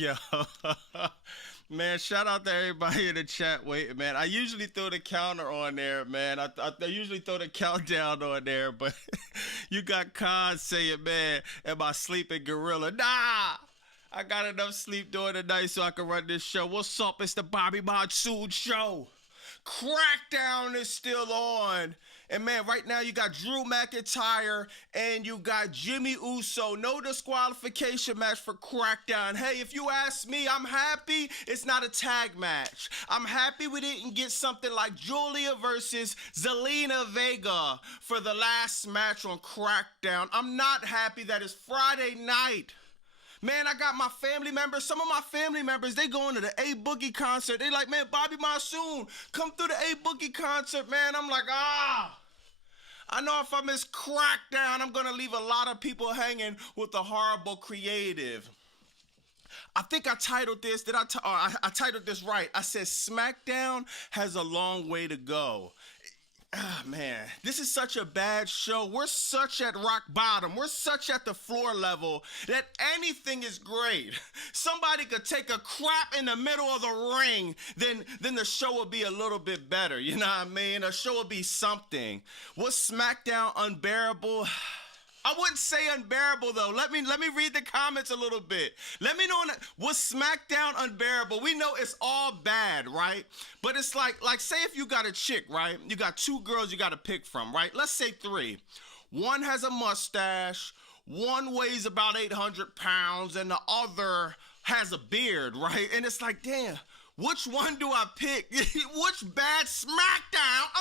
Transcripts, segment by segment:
Yo, man, shout out to everybody in the chat waiting, man. I usually throw the counter on there, man. I usually throw the countdown on there, but you got Khan saying, man, am I sleeping gorilla? Nah! I got enough sleep during the night so I can run this show. What's up? It's the Bobby Monsoon Show. Crackdown is still on. And man, right now you got Drew McIntyre and you got Jimmy Uso. No disqualification match for Crackdown. Hey, if you ask me, I'm happy it's not a tag match. I'm happy we didn't get something like Julia versus Zelina Vega for the last match on Crackdown. I'm not happy that it's Friday night. Man, I got my family members. Some of my family members, they going to the A Boogie concert. They like, man, Bobby Monsoon, come through the A Boogie concert, man. I'm like, I know if I miss Crackdown, I'm going to leave a lot of people hanging with a horrible creative. I think I titled this, I titled this right. I said, SmackDown has a long way to go. Man, this is such a bad show. We're such at rock bottom. We're such at the floor level that anything is great. Somebody could take a crap in the middle of the ring, then the show will be a little bit better. You know what I mean? A show will be something. Was SmackDown unbearable? I wouldn't say unbearable though. Let me read the comments a little bit. Let me know, was SmackDown unbearable? We know it's all bad, right? But it's like say if you got a chick, right? You got two girls you got to pick from, right? Let's say three. One has a mustache, one weighs about 800 pounds, and the other has a beard, right? And it's like, damn, which one do I pick? Which bad Crackdown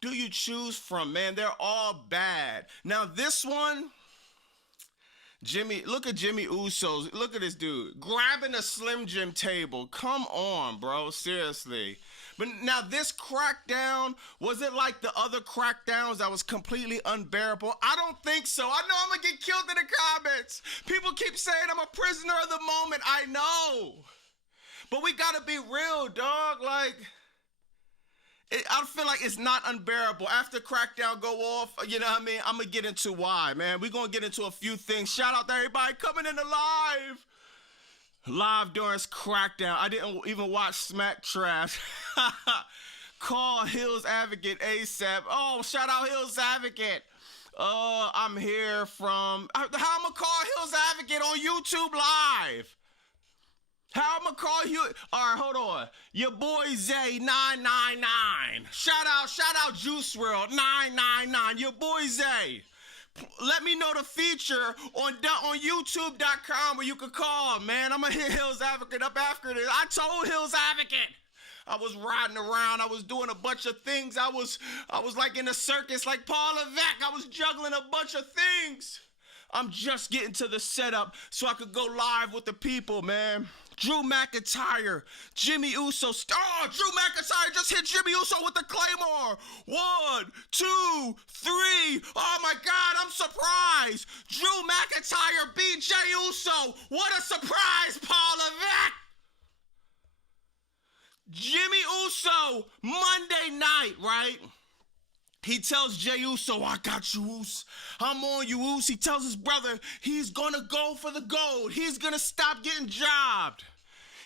do you choose from? Man, they're all bad. Now this one, look at Jimmy Uso. Look at this dude grabbing a Slim Jim table. Come on, bro, seriously. But now this Crackdown, was it like the other Crackdowns that was completely unbearable? I don't think so. I know I'm gonna get killed in the comments. People keep saying I'm a prisoner of the moment. I know, but we gotta be real, dog. Like, I feel like it's not unbearable. After Crackdown go off, you know what I mean? I'm going to get into why, man. We're going to get into a few things. Shout out to everybody coming in live during Crackdown. I didn't even watch Smack Trash. Call Hills Advocate ASAP. Oh, shout out Hills Advocate. I'm here from... How I'm going to call Hills Advocate on YouTube Live? How I'm gonna call you? All right, hold on. Your boy Zay 999. Shout out Juice World 999. Your boy Zay. Let me know the feature on YouTube.com where you could call, man. I'm gonna hit Hills Advocate up after this. I told Hills Advocate. I was riding around. I was doing a bunch of things. I was like in a circus, like Paul Levesque. I was juggling a bunch of things. I'm just getting to the setup so I could go live with the people, man. Drew McIntyre, Jimmy Uso. Oh, Drew McIntyre just hit Jimmy Uso with the Claymore. 1, 2, 3. Oh my God, I'm surprised. Drew McIntyre beat Jey Uso. What a surprise, Paul Levesque. Jimmy Uso, Monday night, right? He tells Jey Uso, I got you, Uso. I'm on you, Uso. He tells his brother he's going to go for the gold. He's going to stop getting jobbed.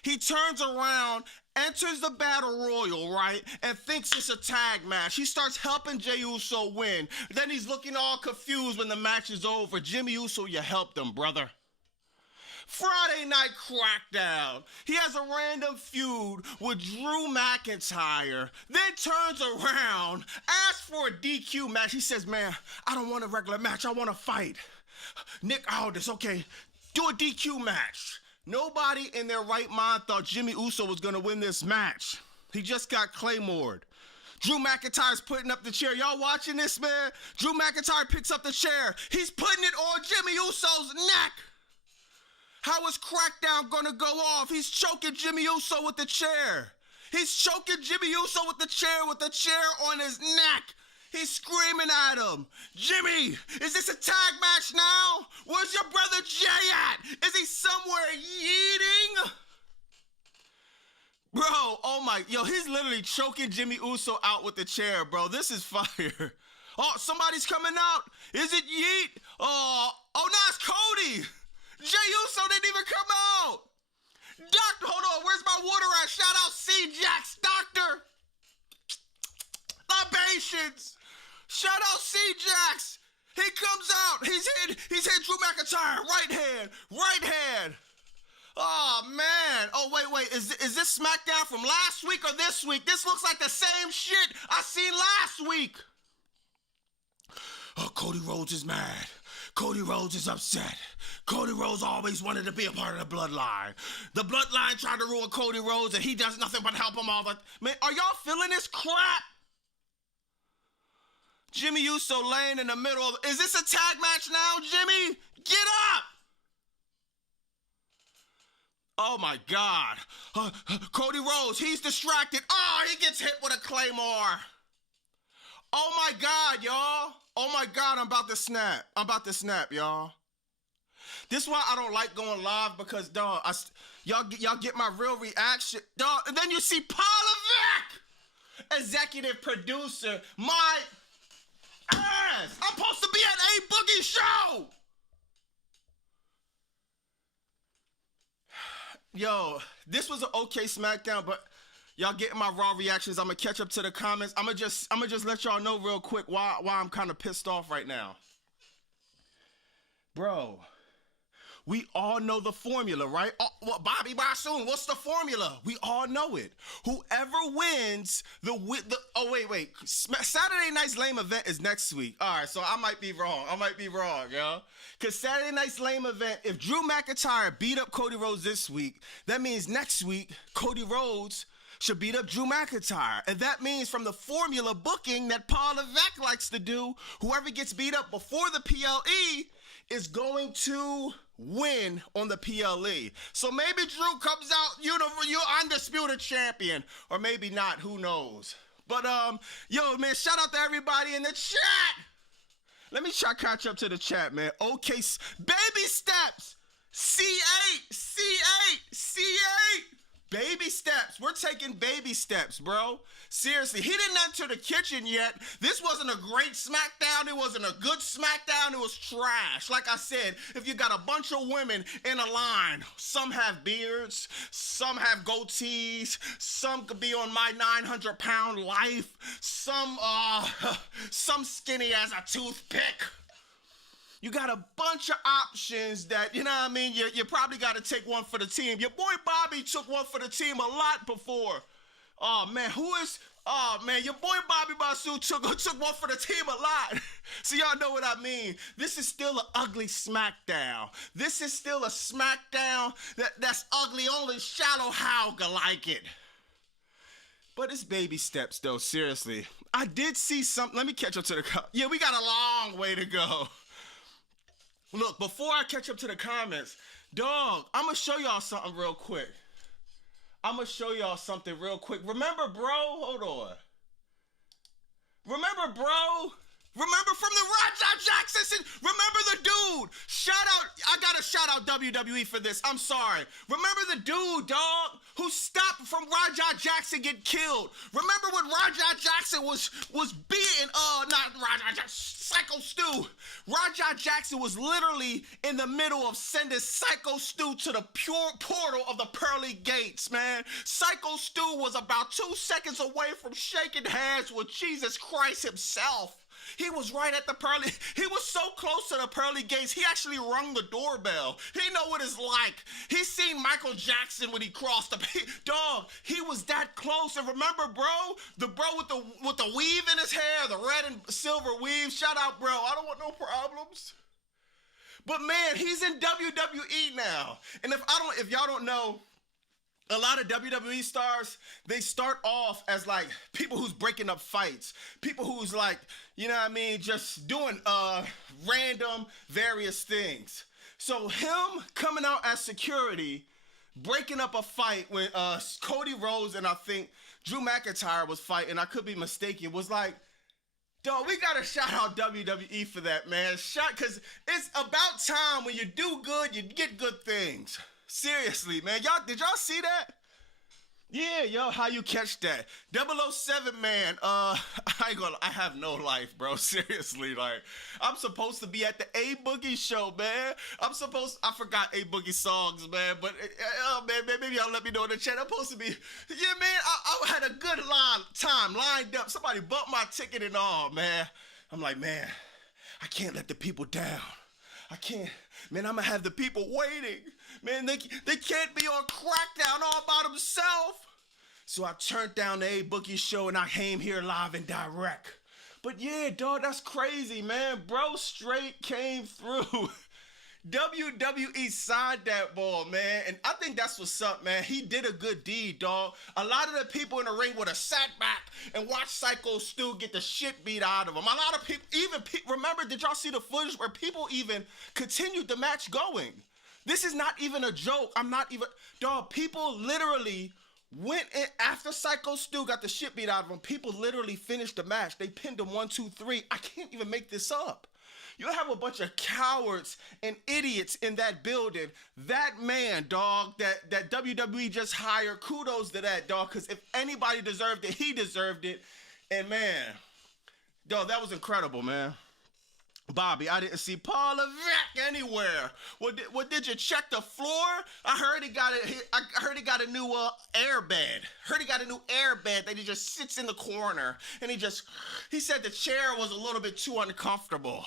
He turns around, enters the Battle Royal, right, and thinks it's a tag match. He starts helping Jey Uso win. Then he's looking all confused when the match is over. Jimmy Uso, you helped him, brother. Friday Night Crackdown. He has a random feud with Drew McIntyre, then turns around, asks for a DQ match. He says, man, I don't want a regular match. I want to fight. Nick Aldis, okay, do a DQ match. Nobody in their right mind thought Jimmy Uso was going to win this match. He just got Claymored. Drew McIntyre's putting up the chair. Y'all watching this, man? Drew McIntyre picks up the chair. He's putting it on Jimmy Uso's neck. How is Crackdown gonna go off? He's choking Jimmy Uso with the chair. He's choking Jimmy Uso with the chair on his neck. He's screaming at him. Jimmy, is this a tag match now? Where's your brother Jay at? Is he somewhere eating? Bro, oh my, yo, he's literally choking Jimmy Uso out with the chair, bro. This is fire. Oh, somebody's coming out. Is it Yeet? Oh, no, it's Cody. Jey Uso didn't even Congratulations. Shout out C-Jax. He comes out. He's hit Drew McIntyre. Right hand. Oh, man. Oh, wait. Is this SmackDown from last week or this week? This looks like the same shit I seen last week. Oh, Cody Rhodes is mad. Cody Rhodes is upset. Cody Rhodes always wanted to be a part of the bloodline. The bloodline tried to ruin Cody Rhodes, and he does nothing but help him all the... Man, are y'all feeling this crap? Jimmy Uso laying in the middle of... Is this a tag match now, Jimmy? Get up! Oh, my God. Cody Rhodes, he's distracted. Oh, he gets hit with a Claymore. Oh, my God, y'all. Oh, my God, I'm about to snap, y'all. This is why I don't like going live, because, dog, y'all get my real reaction. Dog, and then you see Paula Vick, executive producer, my ass. I'm supposed to be at A Boogie show. Yo, this was an okay SmackDown, but y'all getting my raw reactions. I'm gonna catch up to the comments. I'm gonna just let y'all know real quick why I'm kind of pissed off right now. Bro, we all know the formula, right? Oh, well, Bobby Bassoon, what's the formula? We all know it. Whoever wins oh, wait. Saturday night's lame event is next week. All right, so I might be wrong, yo. Because Saturday night's lame event, if Drew McIntyre beat up Cody Rhodes this week, that means next week, Cody Rhodes should beat up Drew McIntyre. And that means from the formula booking that Paula Vick likes to do, whoever gets beat up before the PLE is going to win on the PLE. So maybe Drew comes out, you're undisputed champion. Or maybe not, who knows. But, yo, man, shout out to everybody in the chat. Let me try to catch up to the chat, man. Okay, baby steps. C8. Baby steps. We're taking baby steps, bro. Seriously, he didn't enter the kitchen yet. This wasn't a great SmackDown. It wasn't a good SmackDown. It was trash. Like I said, if you got a bunch of women in a line, some have beards, some have goatees, some could be on my 900-pound life, some skinny as a toothpick. You got a bunch of options that, you know what I mean, you probably got to take one for the team. Your boy Bobby took one for the team a lot before. Oh, man, your boy Bobby Bassoon took one for the team a lot. So y'all know what I mean. This is still an ugly SmackDown. This is still a SmackDown that's ugly. Only Shallow Hauger like it. But it's baby steps, though, seriously. I did see something. Let me catch up to yeah, we got a long way to go. Look, before I catch up to the comments, dog, I'm going to show y'all something real quick. Remember, bro? Hold on. Remember, bro? Remember from the Raja Jackson? Remember the dude? I gotta shout out WWE for this. I'm sorry. Remember the dude, dog, who stopped from Raja Jackson get killed? Remember when Raja Jackson was beaten? Not Raja Jackson, Psycho Stu. Raja Jackson was literally in the middle of sending Psycho Stu to the pure portal of the pearly gates, man. Psycho Stu was about 2 seconds away from shaking hands with Jesus Christ himself. He was right at the pearly. He was so close to the pearly gates. He actually rung the doorbell. He know what it's like. He seen Michael Jackson when he crossed the dog. He was that close. And remember, bro, the bro with the weave in his hair, the red and silver weave. Shout out, bro. I don't want no problems. But man, he's in WWE now. And if y'all don't know, a lot of WWE stars, they start off as like people who's breaking up fights, people who's like, you know what I mean, just doing random various things. So him coming out as security, breaking up a fight when Cody Rhodes and I think Drew McIntyre was fighting, I could be mistaken, was like, dog, we gotta shout out WWE for that, man. Cause it's about time when you do good, you get good things. Seriously, man. Did y'all see that? Yeah, yo, how you catch that? 007, man, I have no life, bro. Seriously, like, I'm supposed to be at the A Boogie show, man. I forgot A Boogie songs, man, but, maybe y'all let me know in the chat. I'm supposed to be, yeah, man, I had a good time lined up. Somebody bought my ticket and all, man. I'm like, man, I can't let the people down. I can't, man, I'm gonna have the people waiting. Man, they can't be on crackdown all by themselves. So I turned down the A Boogie show and I came here live and direct. But yeah, dog, that's crazy, man. Bro straight came through. WWE signed that ball, man. And I think that's what's up, man. He did a good deed, dog. A lot of the people in the ring would have sat back and watched Psycho Stu get the shit beat out of him. A lot of people, remember, did y'all see the footage where people even continued the match going? This is not even a joke. Dog, people literally went in after Psycho Stu got the shit beat out of him. People literally finished the match. They pinned him 1, 2, 3. I can't even make this up. You have a bunch of cowards and idiots in that building. That man, dog, that WWE just hired, kudos to that, dog, because if anybody deserved it, he deserved it. And, man, dog, that was incredible, man. Bobby, I didn't see Paul Levesque anywhere. What did you check the floor? I heard he got a new air bed. Heard he got a new air bed that he just sits in the corner. And he said the chair was a little bit too uncomfortable.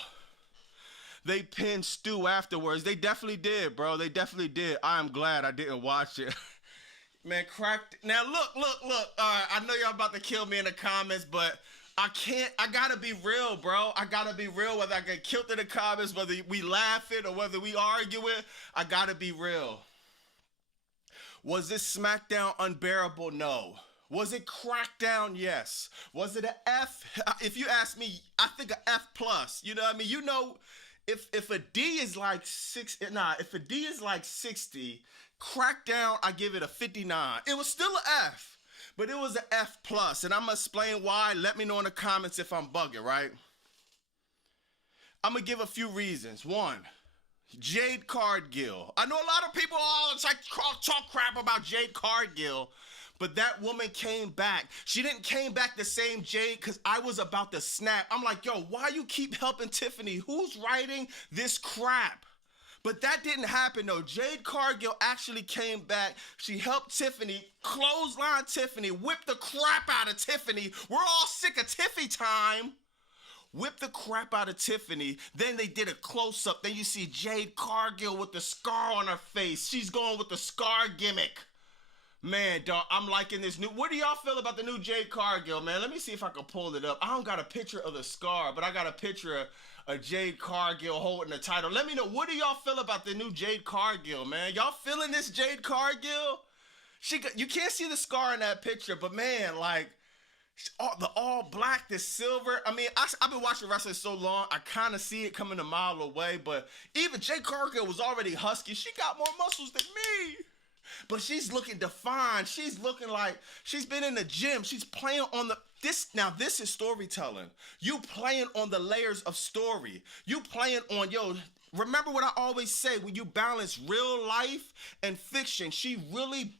They pinned Stu afterwards. They definitely did, bro. They definitely did. I am glad I didn't watch it. Man, cracked. Now, look. All right, I know y'all about to kill me in the comments, but I gotta be real, bro. I gotta be real. Whether I get killed in the comments, whether we laughing or whether we arguing, I gotta be real. Was this SmackDown unbearable? No. Was it crackdown? Yes. Was it an F? If you ask me, I think an F plus. You know what I mean? You know, if a D is like 60, crackdown, I give it a 59. It was still an F, but it was an F plus, and I'm gonna explain why. Let me know in the comments if I'm bugging, right? I'm gonna give a few reasons. One, Jade Cargill. I know a lot of people talk crap about Jade Cargill, but that woman came back. She didn't came back the same Jade because I was about to snap. I'm like, yo, why you keep helping Tiffany? Who's writing this crap? But that didn't happen, though. Jade Cargill actually came back. She helped Tiffany, clothesline Tiffany, whipped the crap out of Tiffany. We're all sick of Tiffy time. Whipped the crap out of Tiffany. Then they did a close-up. Then you see Jade Cargill with the scar on her face. She's going with the scar gimmick. Man, dog, I'm liking this new. What do y'all feel about the new Jade Cargill, man? Let me see if I can pull it up. I don't got a picture of the scar, but I got a picture of Jade Cargill holding the title. Let me know, what do y'all feel about the new Jade Cargill, man? Y'all feeling this Jade Cargill? You can't see the scar in that picture, but man, like, the all black, the silver. I mean, I've been watching wrestling so long, I kind of see it coming a mile away, but even Jade Cargill was already husky. She got more muscles than me. But she's looking defined. She's looking like she's been in the gym. She's playing on this is storytelling. You playing on the layers of story. You playing on, remember what I always say, when you balance real life and fiction, she really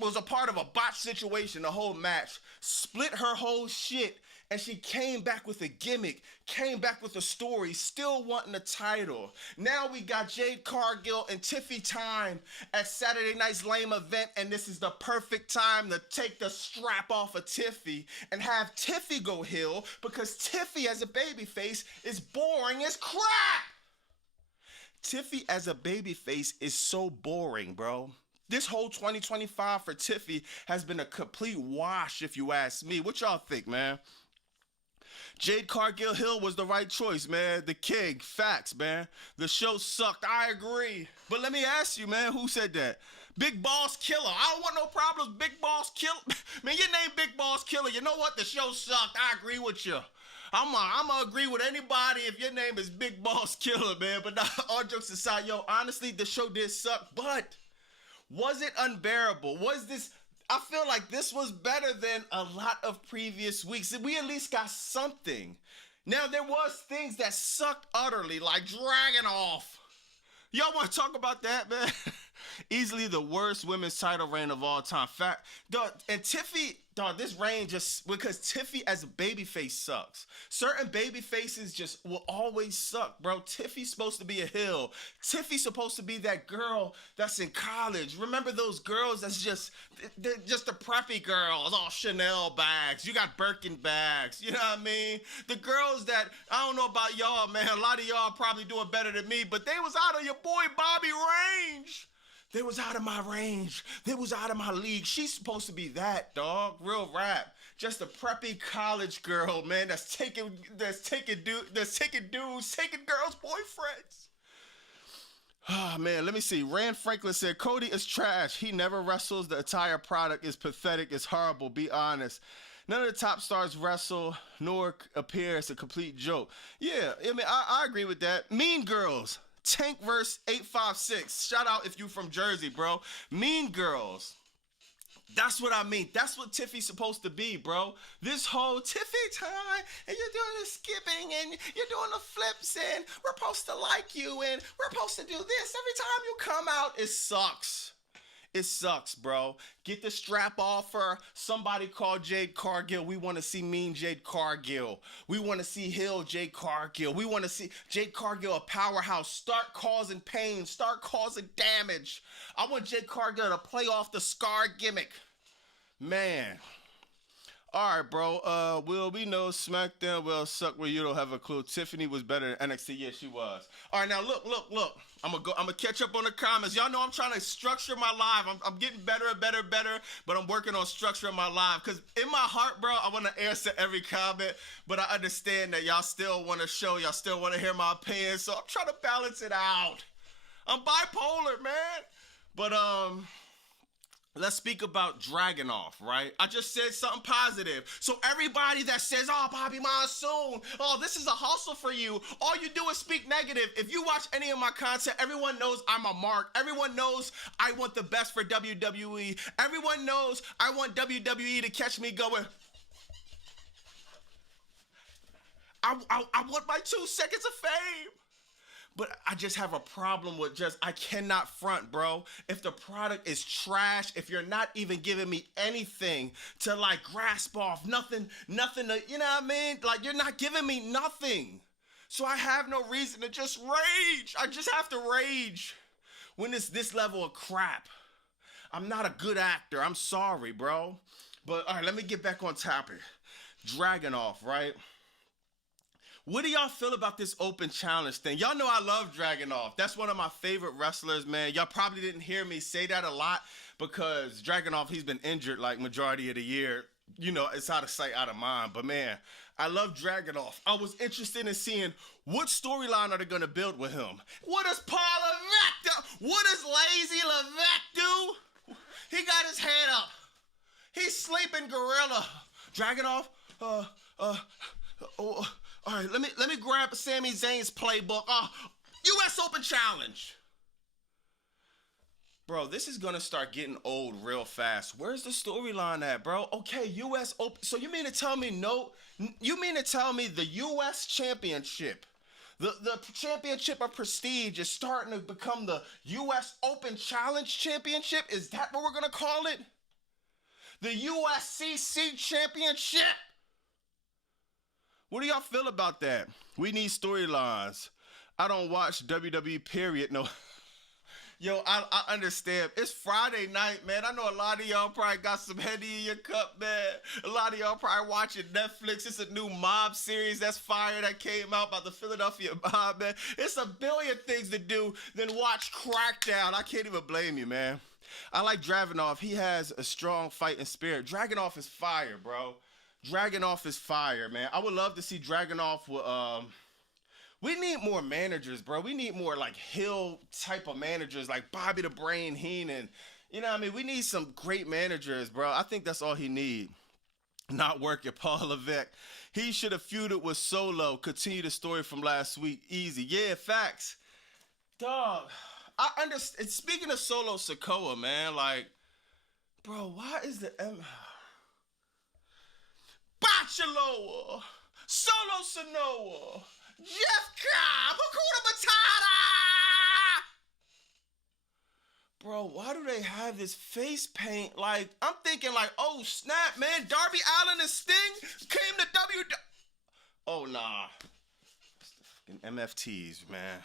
was a part of a botched situation the whole match, split her whole shit, and she came back with a gimmick, came back with a story, still wanting the title. Now we got Jade Cargill and Tiffy time at Saturday night's lame event, and this is the perfect time to take the strap off of Tiffy and have Tiffy go heel, because Tiffy as a babyface is boring as crap. Tiffy as a babyface is so boring, bro. This whole 2025 for Tiffy has been a complete wash, if you ask me. What y'all think, man? Jade Cargill Hill was the right choice, man. The king, facts, man. The show sucked, I agree. But let me ask you, man, who said that? Big Boss Killer. I don't want no problems, Big Boss Killer. Man, your name Big Boss Killer. You know what? The show sucked. I agree with you. I'm gonna agree with anybody if your name is Big Boss Killer, man. But all jokes aside, honestly, the show did suck. But was it unbearable? I feel like this was better than a lot of previous weeks. We at least got something. Now, there was things that sucked utterly, like Dragon Off. Y'all want to talk about that, man? Easily the worst women's title reign of all time. Fact, dog, and Tiffy, dog, this reign just because Tiffy as a babyface sucks. Certain baby faces just will always suck, bro. Tiffy's supposed to be a heel. Tiffy's supposed to be that girl that's in college. Remember those girls that's they're just the preppy girls, all Chanel bags. You got Birkin bags. You know what I mean? The girls that, I don't know about y'all, man. A lot of y'all probably doing better than me, but they was out of your boy Bobby range. They was out of my range. They was out of my league. She's supposed to be that, dog. Real rap. Just a preppy college girl, man, that's taking dudes, taking girls' boyfriends. Ah, man, let me see. Rand Franklin said, Cody is trash. He never wrestles. The entire product is pathetic. It's horrible. Be honest. None of the top stars wrestle, nor appear as a complete joke. Yeah, I mean, I agree with that. Mean Girls. Tank verse 856. Shout out if you from Jersey, bro. Mean Girls. That's what I mean. That's what Tiffy's supposed to be, bro. This whole Tiffy time, and you're doing the skipping, and you're doing the flips, and we're supposed to like you, and we're supposed to do this. Every time you come out, it sucks. It sucks, bro. Get the strap off her. Somebody call Jade Cargill. We want to see mean Jade Cargill. We want to see heel Jade Cargill. We want to see Jade Cargill a powerhouse. Start causing pain. Start causing damage. I want Jade Cargill to play off the scar gimmick. Man. All right, bro. Will we know SmackDown will suck where you don't have a clue? Tiffany was better than NXT. Yeah, she was. All right, now look. I'm gonna catch up on the comments. Y'all know I'm trying to structure my live. I'm getting better and better, but I'm working on structuring my live. Cause in my heart, bro, I want to answer every comment, but I understand that y'all still want to show, y'all still want to hear my opinion. So I'm trying to balance it out. I'm bipolar, man. But let's speak about Dragunov, right? I just said something positive. So everybody that says, oh, Bobby Monsoon, oh, this is a hustle for you, all you do is speak negative. If you watch any of my content, everyone knows I'm a mark. Everyone knows I want the best for WWE. Everyone knows I want WWE to catch me going. I want my 2 seconds of fame. But I just have a problem with I cannot front, bro. If the product is trash, if you're not even giving me anything to like grasp off, nothing to, you know what I mean? Like you're not giving me nothing. So I have no reason to just rage. I just have to rage when it's this level of crap. I'm not a good actor. I'm sorry, bro. But all right, let me get back on topic. Dragunov, right? What do y'all feel about this open challenge thing? Y'all know I love Dragunov. That's one of my favorite wrestlers, man. Y'all probably didn't hear me say that a lot because Dragunov, he's been injured like majority of the year. You know, it's out of sight, out of mind. But, man, I love Dragunov. I was interested in seeing what storyline are they going to build with him. What does Paul Levesque do? What does Lazy Levesque do? He got his head up. He's sleeping gorilla. Dragunov, all right, let me grab Sami Zayn's playbook. U.S. Open Challenge. Bro, this is going to start getting old real fast. Where's the storyline at, bro? Okay, U.S. Open. So you mean to tell me the U.S. Championship, the championship of prestige is starting to become the U.S. Open Challenge Championship? Is that what we're going to call it? The USCC Championship? What do y'all feel about that? We need storylines. I don't watch WWE, period. No. Yo, I understand. It's Friday night, man. I know a lot of y'all probably got some Henny in your cup, man. A lot of y'all probably watching Netflix. It's a new mob series that's fire that came out about the Philadelphia mob, man. It's a billion things to do than watch Crackdown. I can't even blame you, man. I like Dragunov. He has a strong fighting spirit. Dragunov is fire, bro. Dragunov is fire, man. I would love to see Dragunov with, we need more managers, bro. We need more, like, heel type of managers, like Bobby the Brain Heenan. You know what I mean? We need some great managers, bro. I think that's all he need. Not working, Paul Levesque. He should have feuded with Solo. Continue the story from last week. Easy. Yeah, facts. Dog, I understand. Speaking of Solo Sikoa, man, like, bro, why is the... Bachelor, Solo Sonoa, Jeff Cobb, Hakuna Matata. bro, why do they have this face paint? Like, I'm thinking like, oh, snap, man. Darby Allin and Sting came to WWE. Oh, nah. It's the fucking MFTs, man.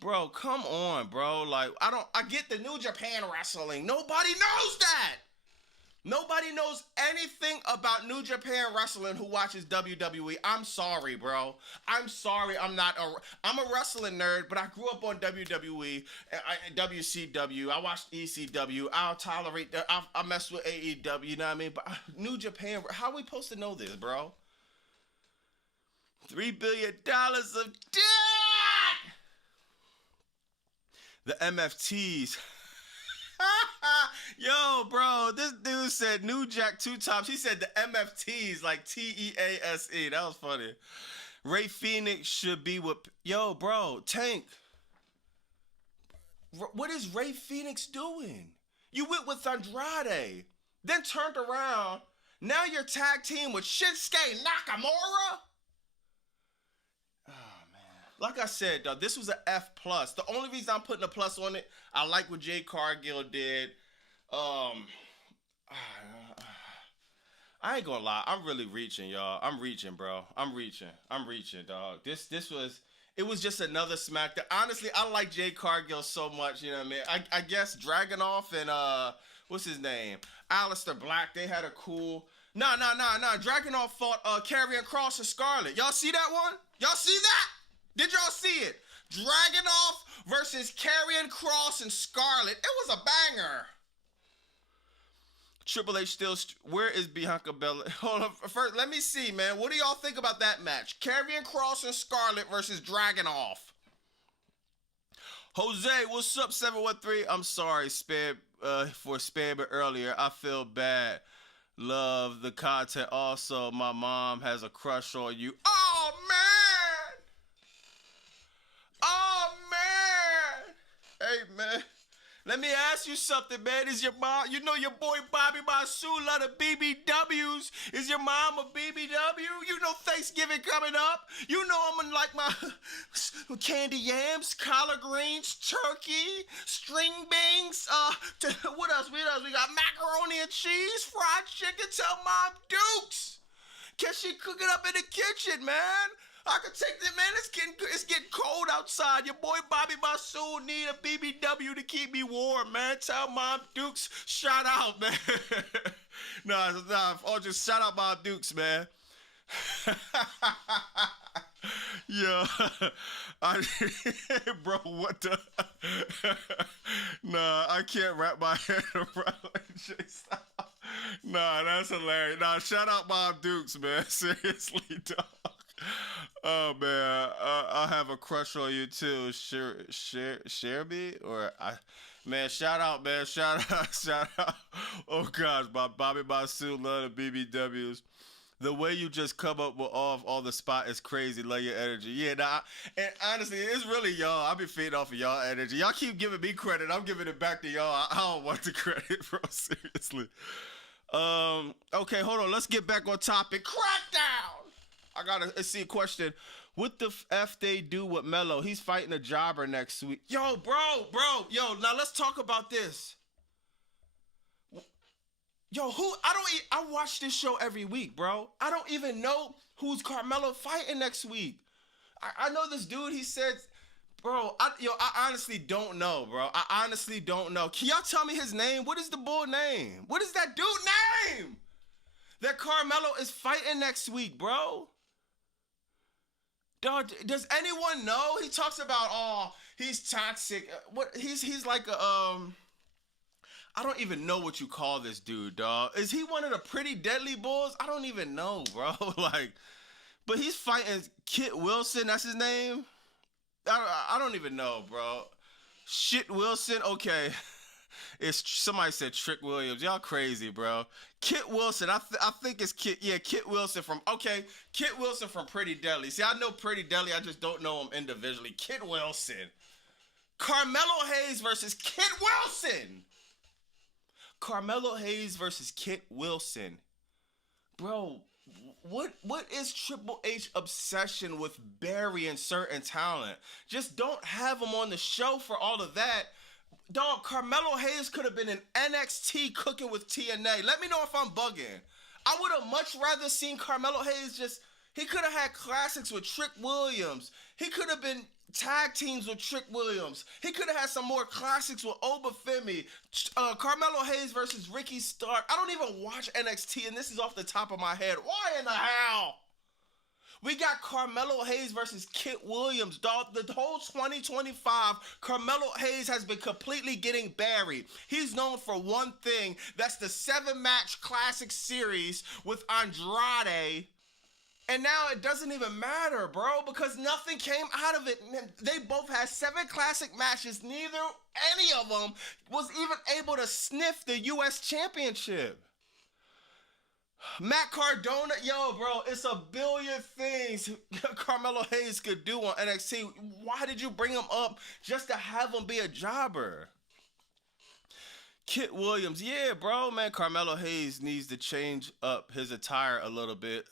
Bro, come on, bro. Like, I get the New Japan wrestling. Nobody knows that. Nobody knows anything about New Japan wrestling who watches WWE. I'm sorry, bro. I'm sorry. I'm a wrestling nerd, but I grew up on WWE, WCW. I watched ECW. I'll tolerate that. I mess with AEW, you know what I mean? But New Japan, how are we supposed to know this, bro? $3 billion of debt! The MFTs. Yo, bro, this dude said New Jack two times. He said the MFTs, like Tease. That was funny. Ray Phoenix should be with... Yo, bro, Tank. What is Ray Phoenix doing? You went with Andrade, then turned around. Now you're tag team with Shinsuke Nakamura? Like I said, though, this was an F+. The only reason I'm putting a plus on it, I like what Jade Cargill did. I ain't gonna lie. I'm really reaching, y'all. I'm reaching, bro. I'm reaching, dog. It was just another SmackDown. Honestly, I like Jade Cargill so much, you know what I mean? I guess Dragunov and, what's his name? Aleister Black, they had a cool... Nah. Dragunov fought Karrion Kross and Scarlett. Y'all see that one? Y'all see that? Did y'all see it? Dragunov versus Karrion Kross and Scarlett. It was a banger. Triple H still... Where is Bianca Belair? Hold on. First, let me see, man. What do y'all think about that match? Karrion Kross and Scarlett versus Dragunov. Jose, what's up, 713? I'm sorry, for spamming earlier. I feel bad. Love the content. Also, my mom has a crush on you. Oh, man! Hey, man, let me ask you something, man. Is your mom, you know your boy Bobby Masu love the BBWs. Is your mom a BBW? You know Thanksgiving coming up. You know I'm gonna like my candy yams, collard greens, turkey, string beans. What else? We got macaroni and cheese, fried chicken. Tell Mom Dukes. Can she cook it up in the kitchen, man? I could take that, man. It's getting cold outside. Your boy Bobby Masu need a BBW to keep me warm, man. Tell Mom Dukes, shout out, man. nah, just shout out Mom Dukes, man. Yo, bro, what the? Nah, I can't wrap my head around it. Nah, that's hilarious. Nah, shout out Mom Dukes, man. Seriously, dog. Oh man, I have a crush on you too. Share me man. Shout out, man. Shout out. Oh gosh, Bobby Masu love the BBWs. The way you just come up with all the spot is crazy. Love your energy. Yeah, nah. And honestly, it's really y'all. I be feeding off of y'all energy. Y'all keep giving me credit. I'm giving it back to y'all. I don't want the credit, bro. Seriously. Okay, hold on. Let's get back on topic. Crackdown. I gotta see a question. What the F they do with Melo? He's fighting a jobber next week. Yo, bro. Yo, now let's talk about this. Yo, I watch this show every week, bro. I don't even know who's Carmelo fighting next week. I know this dude, he said, bro, I honestly don't know, bro. I honestly don't know. Can y'all tell me his name? What is the bull name? What is that dude name? That Carmelo is fighting next week, bro. Dog, does anyone know? He talks about, he's toxic. What? He's like a, I don't even know what you call this dude, dog. Is he one of the pretty deadly bulls? I don't even know, bro. But he's fighting Kit Wilson. That's his name. I don't even know, bro. Shit Wilson. Okay. Somebody said Trick Williams. Y'all crazy, bro. Kit Wilson. I think it's Kit. Yeah, Kit Wilson from. Okay, Kit Wilson from Pretty Deadly. See, I know Pretty Deadly. I just don't know him individually. Kit Wilson. Carmelo Hayes versus Kit Wilson. Carmelo Hayes versus Kit Wilson. Bro, what is Triple H obsession with burying certain talent? Just don't have him on the show for all of that. Dog, Carmelo Hayes could have been in NXT cooking with TNA. Let me know if I'm bugging. I would have much rather seen Carmelo Hayes he could have had classics with Trick Williams. He could have been tag teams with Trick Williams. He could have had some more classics with Obafemi. Carmelo Hayes versus Ricky Stark. I don't even watch NXT, and this is off the top of my head. Why in the hell? We got Carmelo Hayes versus Kit Williams, dog. The whole 2025, Carmelo Hayes has been completely getting buried. He's known for one thing. That's the 7-match classic series with Andrade. And now it doesn't even matter, bro, because nothing came out of it. They both had 7 classic matches. Any of them was even able to sniff the U.S. Championship. Matt Cardona, yo, bro, it's a billion things Carmelo Hayes could do on NXT. Why did you bring him up just to have him be a jobber? Kit Williams, yeah, bro, man, Carmelo Hayes needs to change up his attire a little bit.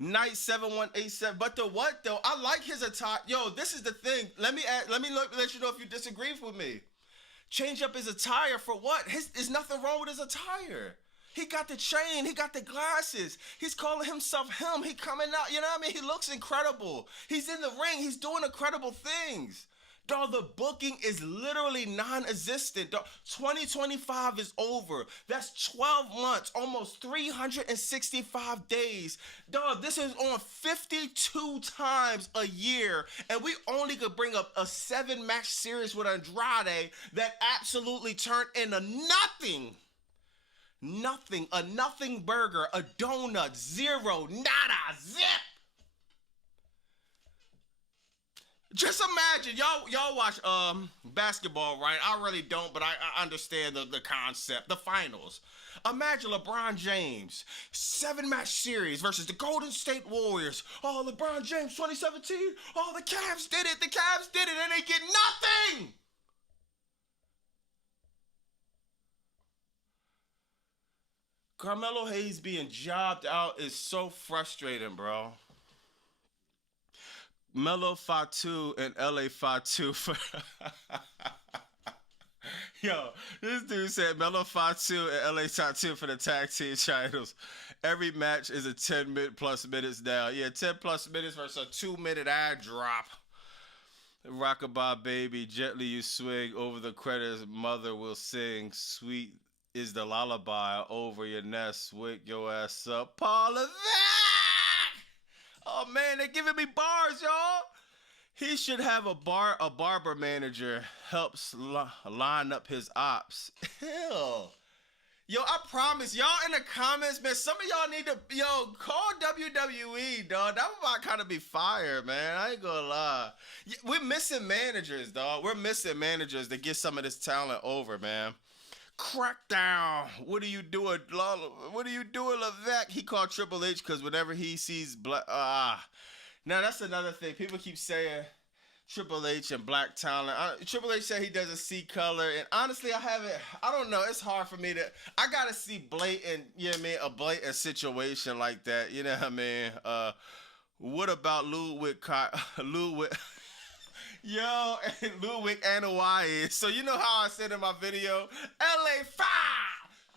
Knight 7187, but the what though? I like his attire. Yo, this is the thing. Let me let you know if you disagree with me. Change up his attire for what? There's nothing wrong with his attire. He got the chain. He got the glasses. He's calling himself him. He coming out. You know what I mean? He looks incredible. He's in the ring. He's doing incredible things. Dog, the booking is literally non-existent. Dog, 2025 is over. That's 12 months, almost 365 days. Dog, this is on 52 times a year, and we only could bring up a 7-match series with Andrade that absolutely turned into nothing. Nothing, a nothing burger, a donut, zero, nada, zip. Just imagine, y'all watch basketball, right? I really don't, but I understand the concept, the finals. Imagine LeBron James, 7-match series versus the Golden State Warriors. Oh, LeBron James, 2017. Oh, the Cavs did it, and they get nothing. Carmelo Hayes being jobbed out is so frustrating, bro. Melo Fatu and LA Fatu for Yo, this dude said Melo Fatu and LA Fatu for the tag team titles. Every match is a 10 plus minutes now. Yeah, 10 plus minutes versus a 2-minute ad drop. Rockabye baby, gently you swing over the credits. Mother will sing. Sweet is the lullaby over your nest. Wake your ass up. Paula Vac! Oh man, they're giving me bars, y'all. He should have a barber manager helps line up his ops. Hell. Yo, I promise, y'all in the comments, man, some of y'all need to, call WWE, dog. That might kind of be fire, man. I ain't gonna lie. We're missing managers, dog. We're missing managers to get some of this talent over, man. Crackdown. What are you doing, Lala? What are you doing, Levesque? He called Triple H because whenever he sees black, now that's another thing. People keep saying Triple H and black talent. Triple H said he doesn't see color, and honestly, I don't know. It's hard for me I gotta see blatant, you know what I mean, a blatant situation like that. You know what I mean? What about Ludwig? Yo, and Ludwig and Hawaii. So you know how I said in my video, LA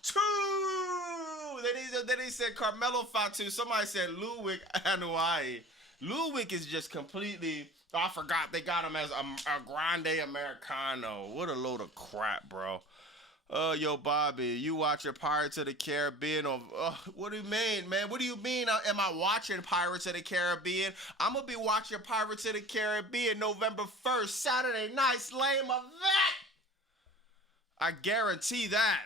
5-2. Then he said Carmelo Fatu. Somebody said Ludwig and Hawaii. Ludwig is just completely. I forgot they got him as a grande Americano. What a load of crap, bro. Yo, Bobby, you watching Pirates of the Caribbean? What do you mean, man? What do you mean? Am I watching Pirates of the Caribbean? I'm going to be watching Pirates of the Caribbean November 1st, Saturday night, slaying my vet. I guarantee that.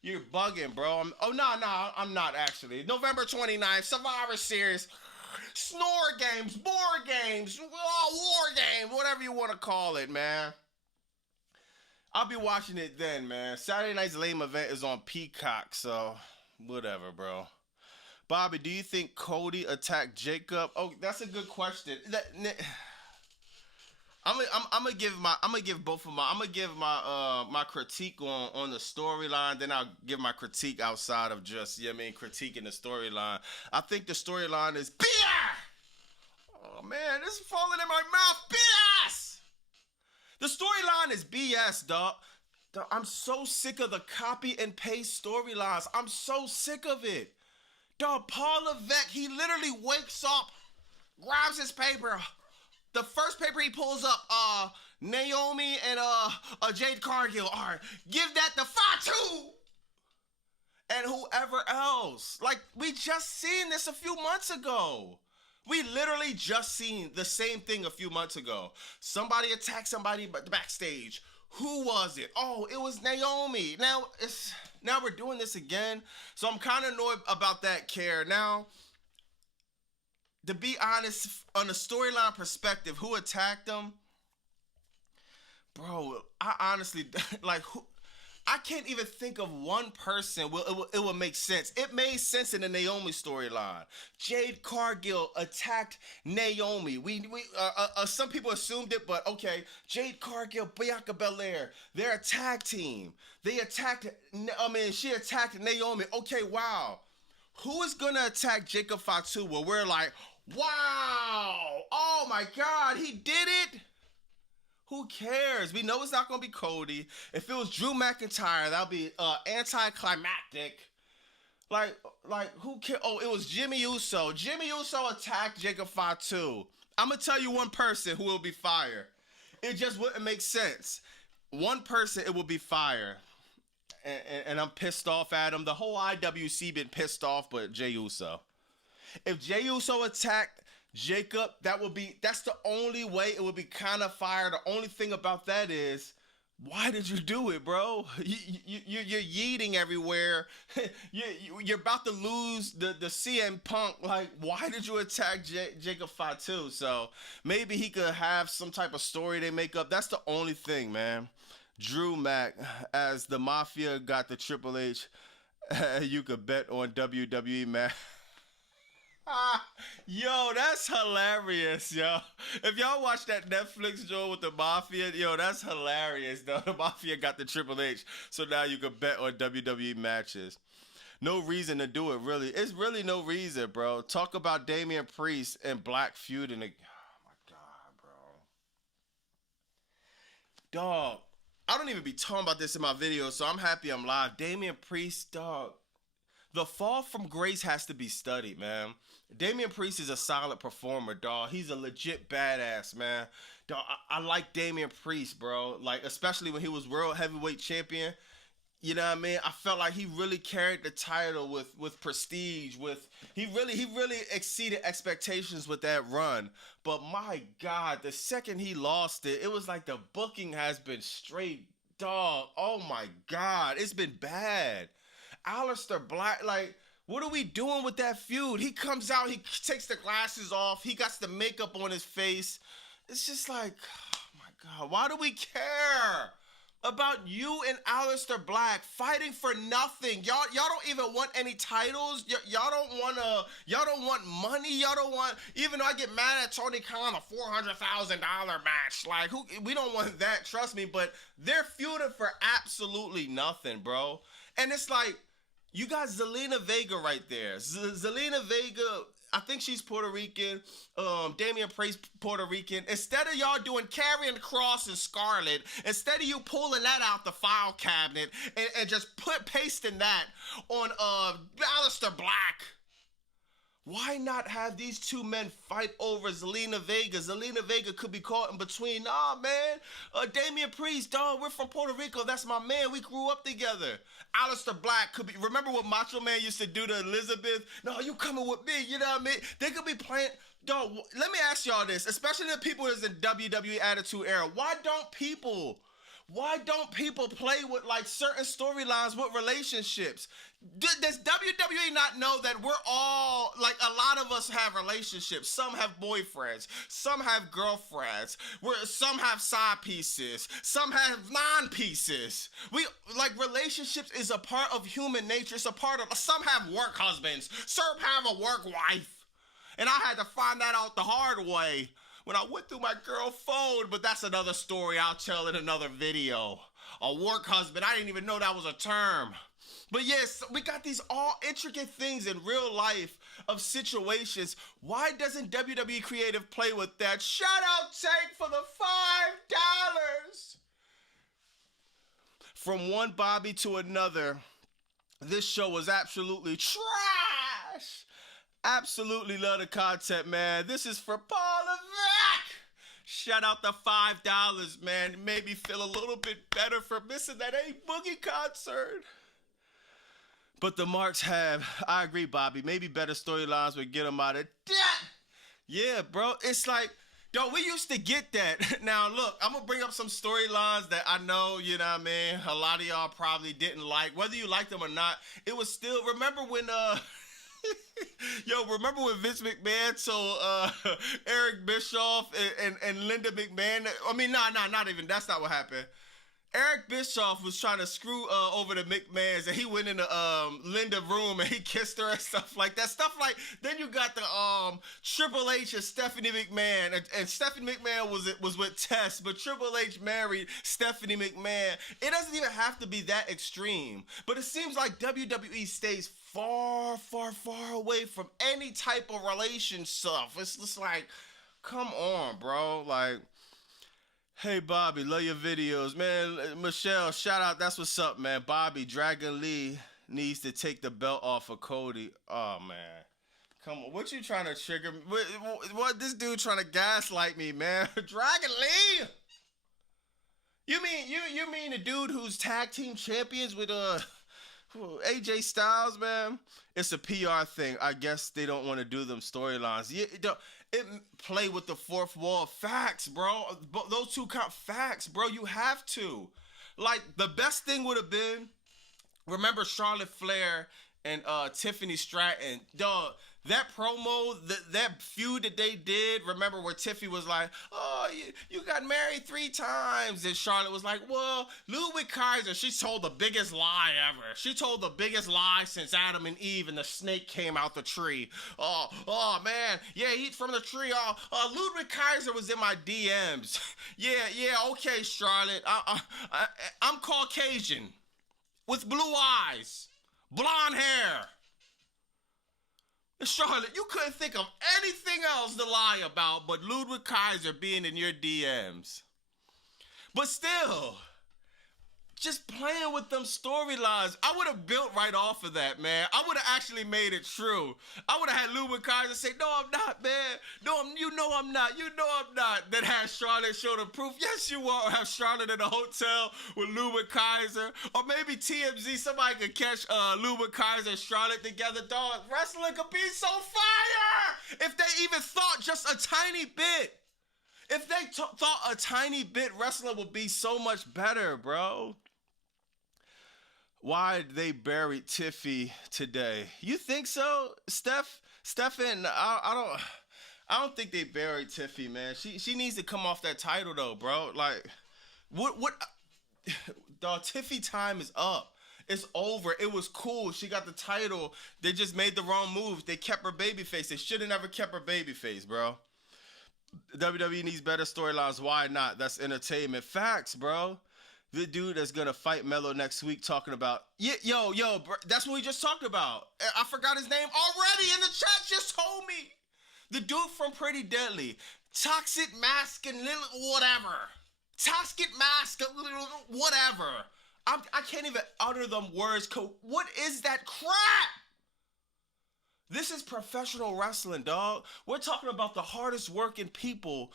You're bugging, bro. I'm not actually. November 29th, Survivor Series. Snore games, board games, war games, whatever you want to call it, man. I'll be watching it then, man. Saturday night's lame event is on Peacock, so whatever, bro. Bobby, do you think Cody attacked Jacob? Oh, that's a good question. I'm gonna give my critique on the storyline. Then I'll give my critique outside of just critiquing the storyline. I think the storyline is BS. Oh man, this is falling in my mouth. BS. The storyline is BS, dog. I'm so sick of the copy and paste storylines. I'm so sick of it. Dog, Paul Levesque, he literally wakes up, grabs his paper. The first paper he pulls up, Naomi and Jade Cargill. All right, give that to Fatu and whoever else. Like, we just seen this a few months ago. We literally just seen the same thing a few months ago. Somebody attacked somebody backstage. Who was it? Oh, it was Naomi. Now we're doing this again. So I'm kind of annoyed about that, Care. Now, to be honest, on a storyline perspective, who attacked them? Bro, I honestly, like, I can't even think of one person. It will make sense. It made sense in the Naomi storyline. Jade Cargill attacked Naomi. Some people assumed it, but okay. Jade Cargill, Bianca Belair, they're a tag team. She attacked Naomi. Okay, wow. Who is gonna attack Jacob Fatu? Where we're like, wow, oh my God, he did it. Who cares? We know it's not going to be Cody. If it was Drew McIntyre, that would be anticlimactic. Like, who cares? Oh, it was Jimmy Uso. Jimmy Uso attacked Jacob Fatu. I'm going to tell you one person who will be fired. It just wouldn't make sense. One person, it will be fire. And I'm pissed off at him. The whole IWC been pissed off, but Jey Uso. If Jey Uso attacked Jacob, that's the only way it would be kind of fire. The only thing about that is, why did you do it, bro? You're yeeting everywhere. You're about to lose the CM Punk. Like, why did you attack Jacob Fatu? So maybe he could have some type of story they make up. That's the only thing, man. Drew Mac, as the Mafia got the Triple H, you could bet on WWE, man. Yo, that's hilarious, yo. If y'all watch that Netflix show with the Mafia, yo, that's hilarious, though. The Mafia got the Triple H, so now you can bet on WWE matches. No reason to do it, really. It's really no reason, bro. Talk about Damian Priest and Black feuding. Oh, my God, bro. Dog, I don't even be talking about this in my video, so I'm happy I'm live. Damian Priest, dog. The fall from grace has to be studied, man. Damian Priest is a solid performer, dog. He's a legit badass, man. Dog, I like Damian Priest, bro. Like, especially when he was World Heavyweight Champion. You know what I mean? I felt like he really carried the title with prestige. He really exceeded expectations with that run. But my God, the second he lost it, it was like the booking has been straight, dog. Oh my God, it's been bad. Aleister Black, like, what are we doing with that feud? He comes out, he takes the glasses off, he got the makeup on his face. It's just like, oh my God, why do we care about you and Aleister Black fighting for nothing? Y'all don't even want any titles. Y'all don't want money. Y'all don't want, even though I get mad at Tony Khan, a $400,000 match. Like, we don't want that, trust me, but they're feuding for absolutely nothing, bro. And it's like, you got Zelina Vega right there. Zelina Vega, I think she's Puerto Rican. Damian Priest, Puerto Rican. Instead of y'all doing Karrion Kross and Scarlett, instead of you pulling that out the file cabinet and just pasting that on Aleister Black, why not have these two men fight over Zelina Vega? Zelina Vega could be caught in between. Nah, man. Damian Priest, dog, we're from Puerto Rico. That's my man. We grew up together. Aleister Black could be. Remember what Macho Man used to do to Elizabeth? No, you coming with me. You know what I mean? They could be playing. Dog, let me ask y'all this, especially the people that's in WWE Attitude Era. Why don't people play with, like, certain storylines with relationships? Does WWE not know that we're all, like, a lot of us have relationships? Some have boyfriends, some have girlfriends, some have side pieces, some have non-pieces. Relationships is a part of human nature. It's a part of, some have work husbands, some have a work wife. And I had to find that out the hard way when I went through my girl phone, but that's another story I'll tell in another video. A work husband. I didn't even know that was a term. But yes, we got these all intricate things in real life of situations. Why doesn't WWE Creative play with that? Shout out Tank for the $5. From one Bobby to another, this show was absolutely trash. Absolutely love the content, man. This is for Paul Levesque. Shout out the $5, man. It made me feel a little bit better for missing that A Boogie concert. But the marks have, I agree, Bobby, maybe better storylines would get them out of that. Yeah, bro. It's like, yo, we used to get that. Now, look, I'm going to bring up some storylines that I know, you know what I mean, a lot of y'all probably didn't like. Whether you liked them or not, it was still, remember when, remember when Vince McMahon told Eric Bischoff and Linda McMahon, not even, that's not what happened. Eric Bischoff was trying to screw over the McMahons, and he went in the Linda room and he kissed her and stuff like that. Stuff like, then you got the Triple H and Stephanie McMahon, and Stephanie McMahon was with Tess, but Triple H married Stephanie McMahon. It doesn't even have to be that extreme, but it seems like WWE stays far, far, far away from any type of relation stuff. It's just like, come on, bro, like. Hey, Bobby, love your videos. Man, Michelle, shout out. That's what's up, man. Bobby, Dragon Lee needs to take the belt off of Cody. Oh, man. Come on. What you trying to trigger me? What this dude trying to gaslight me, man? Dragon Lee? You mean the dude who's tag team champions with AJ Styles, man? It's a PR thing. I guess they don't want to do them storylines. It play with the fourth wall. Facts, bro. Those two facts, bro. You have to. Like, the best thing would have been, remember Charlotte Flair and Tiffany Stratton. Dog, that promo, that feud that they did, remember where Tiffany was like, oh, you got married 3 times. And Charlotte was like, well, Ludwig Kaiser, she told the biggest lie ever. She told the biggest lie since Adam and Eve and the snake came out the tree. Oh man, yeah, he from the tree. Ludwig Kaiser was in my DMs. yeah, okay, Charlotte. I'm Caucasian with blue eyes, blonde hair. Charlotte, you couldn't think of anything else to lie about but Ludwig Kaiser being in your DMs. But still, just playing with them storylines, I would have built right off of that, man. I would have actually made it true. I would have had Ludwig Kaiser say, no, I'm not, man. No, you know I'm not. Then have Charlotte show the proof. Yes, you are. Or have Charlotte in a hotel with Ludwig Kaiser. Or maybe TMZ, somebody could catch Ludwig Kaiser and Charlotte together. Dog, wrestling could be so fire if they even thought just a tiny bit. If they thought a tiny bit, wrestling would be so much better, bro. Why they buried Tiffy today? You think so, Stephen? I don't think they buried Tiffy, man. She needs to come off that title though, bro. Like, what? Dog, Tiffy time is up. It's over. It was cool. She got the title. They just made the wrong moves. They kept her babyface. They should have never kept her babyface, bro. WWE needs better storylines. Why not? That's entertainment. Facts, bro. The dude that's gonna fight Melo next week talking about, yo, bro, that's what we just talked about. I forgot his name already in the chat. Just told me. The dude from Pretty Deadly. Toxic Mask and whatever. Toxic Mask, whatever. I can't even utter them words. What is that crap? This is professional wrestling, dog. We're talking about the hardest working people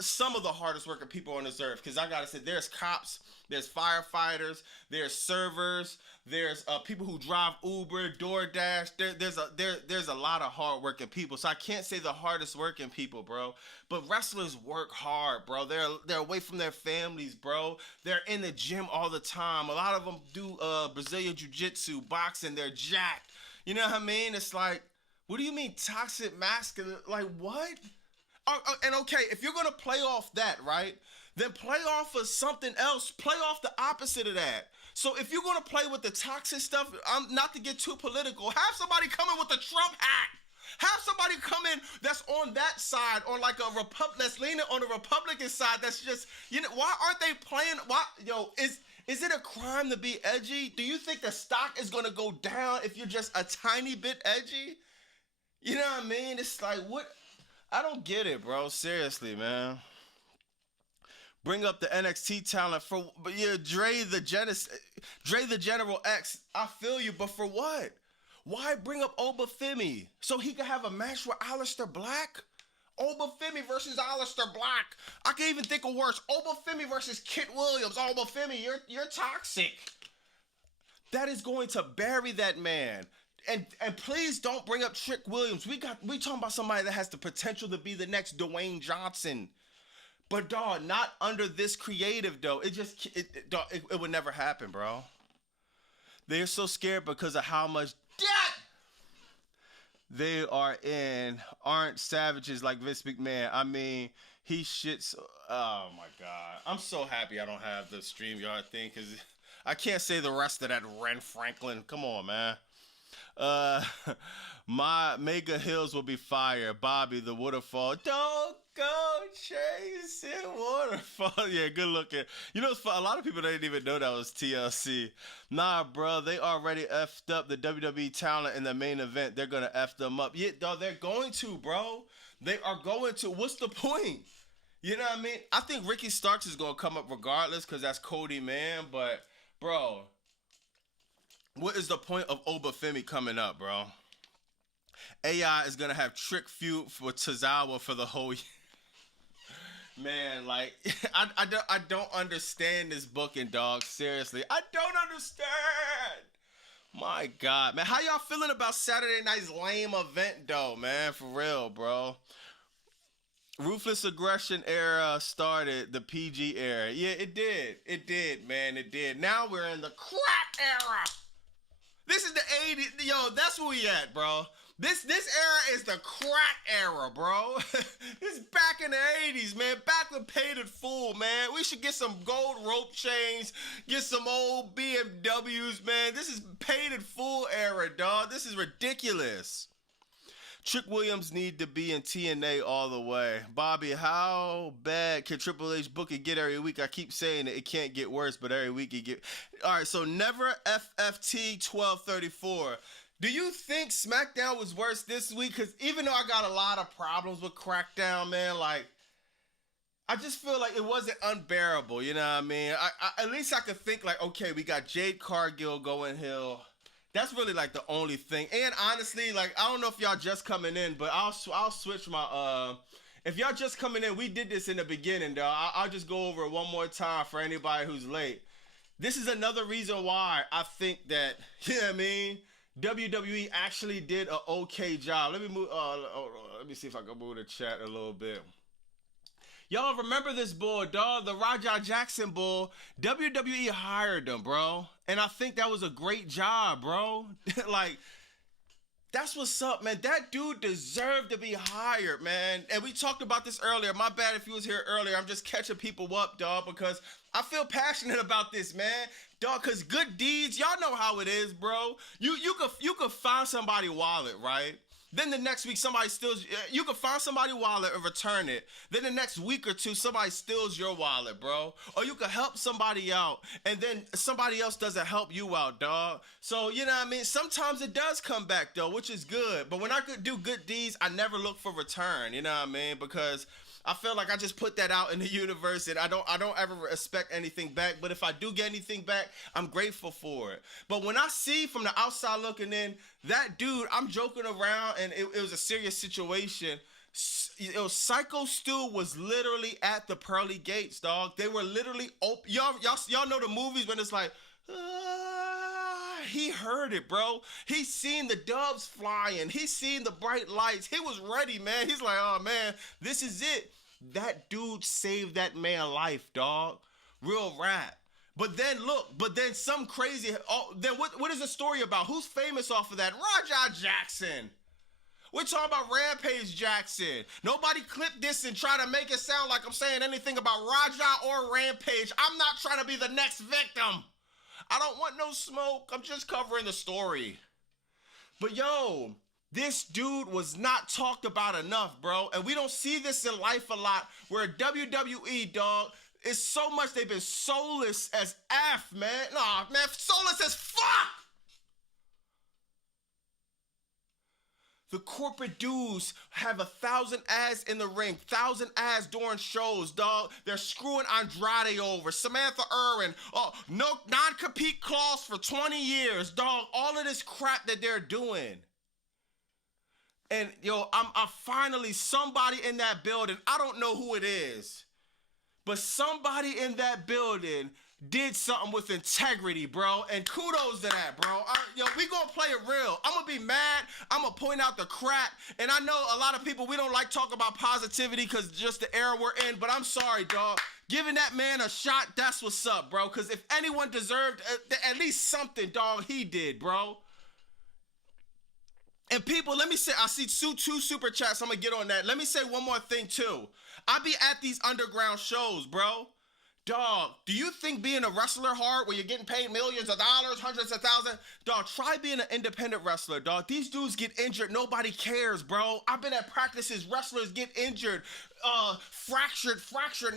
some of the hardest working people on this earth. Because I gotta say, there's cops, there's firefighters, there's servers, there's people who drive Uber, DoorDash. There's a lot of hard working people. So I can't say the hardest working people, bro. But wrestlers work hard, bro. They're away from their families, bro. They're in the gym all the time. A lot of them do Brazilian Jiu-Jitsu, boxing. They're jacked. You know what I mean? It's like, what do you mean toxic masculine? Like, what? And okay, if you're going to play off that, right, then play off of something else. Play off the opposite of that. So if you're going to play with the toxic stuff, not to get too political, have somebody come in with a Trump hat. Have somebody come in that's on that side, on like a that's leaning on the Republican side. That's just, why aren't they playing? Why, is it a crime to be edgy? Do you think the stock is gonna go down if you're just a tiny bit edgy? You know what I mean? It's like, what? I don't get it, bro. Seriously, man. Bring up the NXT talent but yeah, Dre the General X. I feel you, but for what? Why bring up Obafemi so he could have a match with Aleister Black? Obafemi versus Aleister Black. I can even think of worse. Obafemi versus Kit Williams. Obafemi, you're toxic. That is going to bury that man. And please don't bring up Trick Williams. We talking about somebody that has the potential to be the next Dwayne Johnson. But dog, not under this creative though. It would never happen, bro. They're so scared because of how much debt they are in. Aren't savages like Vince McMahon. I mean, he shits. Oh my God. I'm so happy I don't have the StreamYard thing because I can't say the rest of that. Ren Franklin. Come on, man. My Mega Hills will be fire. Bobby, the waterfall. Don't go chasing waterfall. Yeah, good looking. It's a lot of people didn't even know that was TLC. Nah, bro, they already effed up the WWE talent in the main event. They're gonna F them up. Yeah, dog, they're going to, bro. They are going to. What's the point? You know what I mean? I think Ricky Starks is gonna come up regardless because that's Cody, man. But, bro, what is the point of Obafemi coming up, bro? AI is gonna have Trick feud for Tozawa for the whole year. Man, like, I don't understand this booking, dog. Seriously, I don't understand. My God, man, how y'all feeling about Saturday night's lame event, though, man? For real, bro. Ruthless Aggression era started the PG era. Yeah, it did, man, it did. Now we're in the crack era. This is the 80s. Yo, that's where we at, bro. This era is the crack era, bro. This is back in the 80s, man. Back when Paid in Full, man. We should get some gold rope chains, get some old BMWs, man. This is Paid in Full era, dog. This is ridiculous. Trick Williams need to be in TNA all the way. Bobby, how bad can Triple H book it get every week? I keep saying it can't get worse, but every week it get. All right, so never FFT 1234. Do you think SmackDown was worse this week? Because even though I got a lot of problems with Crackdown, man, like, I just feel like it wasn't unbearable, you know what I mean? I at least I could think, like, okay, we got Jade Cargill going Hill. That's really, like, the only thing. And honestly, like, I don't know if y'all just coming in, but I'll switch my, if y'all just coming in, we did this in the beginning, though. I'll just go over it one more time for anybody who's late. This is another reason why I think that, you know what I mean? WWE actually did an okay job. Let me move. Let me see if I can move the chat a little bit. Y'all remember this bull, dog? The Raja Jackson bull. WWE hired him, bro, and I think that was a great job, bro. Like, that's what's up, man. That dude deserved to be hired, man. And we talked about this earlier. My bad if you was here earlier. I'm just catching people up, dog, because I feel passionate about this, man. Dog, because good deeds, y'all know how it is, bro. You could find somebody's wallet, right? Then the next week, somebody steals. You can find somebody's wallet and return it. Then the next week or two, somebody steals your wallet, bro. Or you can help somebody out, and then somebody else doesn't help you out, dog. So, you know what I mean? Sometimes it does come back, though, which is good. But when I could do good deeds, I never look for return, you know what I mean? Because I feel like I just put that out in the universe, and I don't ever expect anything back. But if I do get anything back, I'm grateful for it. But when I see from the outside looking in, that dude, I'm joking around, and it was a serious situation. Psycho Stu was literally at the pearly gates, dog. They were literally open. Y'all know the movies when it's like, he heard it, bro. He seen the doves flying. He seen the bright lights. He was ready, man. He's like, oh, man, this is it. That dude saved that man's life, dog. Real rap. But then, look, some crazy, then what is the story about? Who's famous off of that? Raja Jackson. We're talking about Rampage Jackson. Nobody clip this and try to make it sound like I'm saying anything about Raja or Rampage. I'm not trying to be the next victim. I don't want no smoke. I'm just covering the story. But yo, This dude was not talked about enough, bro. And we don't see this in life a lot, where WWE, dog, is so much they've been soulless as F, man. Nah, man, soulless as fuck. The corporate dudes have 1,000 ads in the ring, 1,000 ads during shows, dog. They're screwing Andrade over, Samantha Irwin, no non-compete clause for 20 years, dog. All of this crap that they're doing. And, yo, I'm finally somebody in that building. I don't know who it is, but somebody in that building did something with integrity, bro. And kudos to that, bro. We gonna play it real. I'm gonna be mad. I'm gonna point out the crap. And I know a lot of people, we don't like talk about positivity because just the era we're in, but I'm sorry, dog. Giving that man a shot, that's what's up, bro. Because if anyone deserved at least something, dog, he did, bro. And people, let me say, I see two super chats. I'm going to get on that. Let me say one more thing, too. I be at these underground shows, bro. Dog, do you think being a wrestler hard when you're getting paid millions of dollars, hundreds of thousands? Dog, try being an independent wrestler, dog. These dudes get injured. Nobody cares, bro. I've been at practices. Wrestlers get injured. Fractured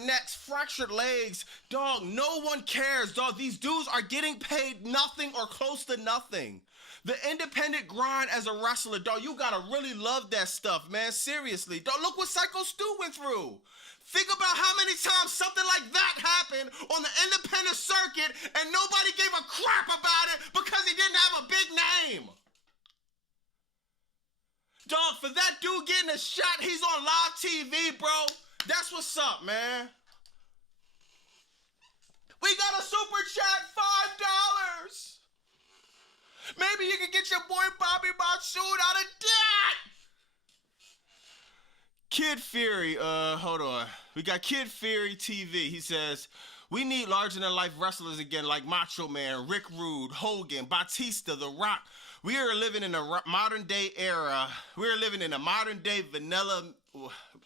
necks, fractured legs. Dog, no one cares, dog. These dudes are getting paid nothing or close to nothing. The independent grind as a wrestler, dog, you gotta really love that stuff, man. Seriously. Dog, look what Psycho Stu went through. Think about how many times something like that happened on the independent circuit and nobody gave a crap about it because he didn't have a big name. Dog, for that dude getting a shot, he's on live TV, bro. That's what's up, man. We got a super chat, $5. Maybe you can get your boy Bobby Machood out of debt. Kid Fury, hold on. We got Kid Fury TV. He says, we need larger-than-life wrestlers again like Macho Man, Rick Rude, Hogan, Batista, The Rock. We are living in a modern-day era. We're living in a modern-day vanilla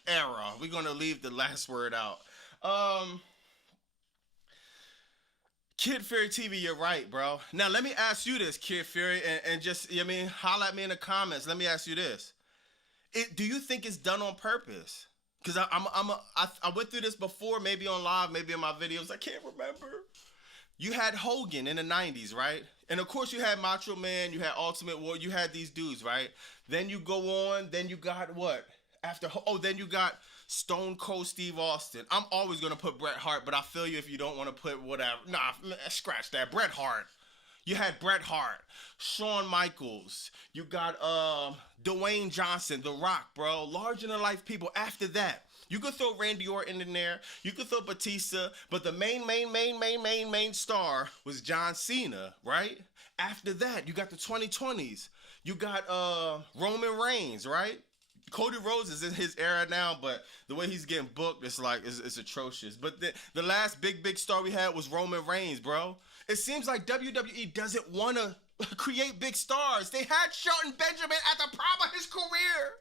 era. We're going to leave the last word out. Kid Fury TV, you're right, bro. Now, let me ask you this, Kid Fury, and just, holla at me in the comments. Let me ask you this. Do you think it's done on purpose? Because I went through this before, maybe on live, maybe in my videos. I can't remember. You had Hogan in the 90s, right? And, of course, you had Macho Man. You had Ultimate Warrior. You had these dudes, right? Then you go on. Then you got what? Then you got Stone Cold Steve Austin. I'm always going to put Bret Hart, but I feel you if you don't want to put whatever. Nah, scratch that. Bret Hart. You had Bret Hart, Shawn Michaels. You got Dwayne Johnson, The Rock, bro. Larger-than-life people. After that, you could throw Randy Orton in there. You could throw Batista. But the main star was John Cena, right? After that, you got the 2020s. You got Roman Reigns, right? Cody Rhodes is in his era now, but the way he's getting booked, it's atrocious. But the last big star we had was Roman Reigns, bro. It seems like WWE doesn't want to create big stars. They had Shelton Benjamin at the prime of his career.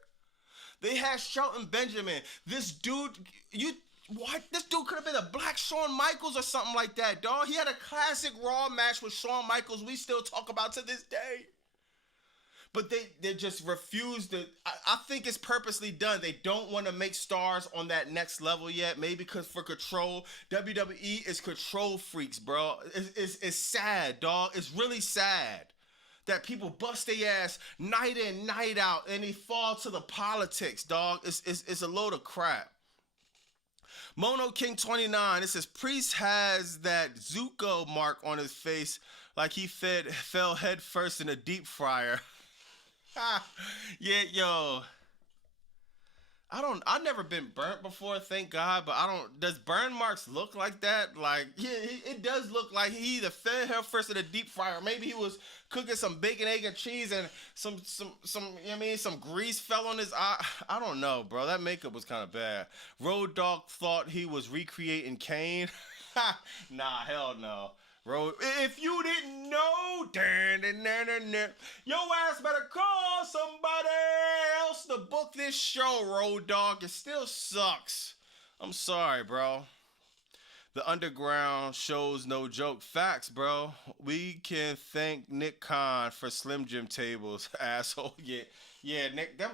They had Shelton Benjamin. This dude, This dude could have been a black Shawn Michaels or something like that, dog. He had a classic Raw match with Shawn Michaels we still talk about to this day. But they just refuse to. I think it's purposely done. They don't want to make stars on that next level yet. Maybe because for control, WWE is control freaks, bro. It's sad, dog. It's really sad that people bust their ass night in, night out, and they fall to the politics, dog. It's a load of crap. Mono King 29. It says Priest has that Zuko mark on his face, like he fell head first in a deep fryer. Yeah, yo. I've never been burnt before, thank God, but does burn marks look like that? Like, yeah, it does look like he either fell head first in a deep fryer, or maybe he was cooking some bacon, egg, and cheese, and some grease fell on his eye. I don't know, bro. That makeup was kind of bad. Road Dogg thought he was recreating Kane. Nah, hell no. If you didn't know, your ass better call somebody else to book this show, Road Dogg. It still sucks. I'm sorry, bro. The underground shows no joke. Facts, bro. We can thank Nick Khan for Slim Jim tables, asshole. Yeah, yeah, Nick. Oh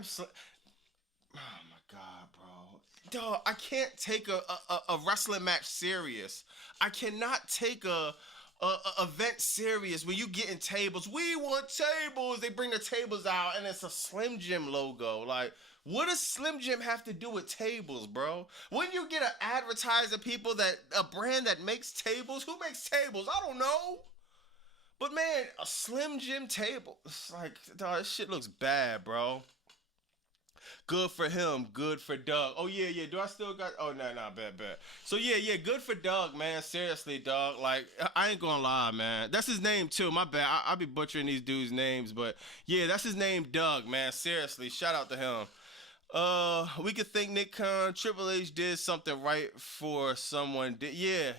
my god, bro. Dog, I can't take a wrestling match serious. I cannot take a event serious when you getting tables. We want tables. They bring the tables out and it's a Slim Jim logo. Like, what does Slim Jim have to do with tables, bro? When you get an advertiser, a brand that makes tables, who makes tables? I don't know. But man, a Slim Jim table, it's like, dog, this shit looks bad, bro. Good for him. Good for Doug. Oh, yeah, yeah. Do I still got... Oh, no, bad. So, yeah, good for Doug, man. Seriously, dog. Like, I ain't gonna lie, man. That's his name, too. My bad. I be butchering these dudes' names, but, yeah, that's his name, Doug, man. Seriously, shout out to him. We could think Nick Khan, Triple H did something right for someone. Yeah.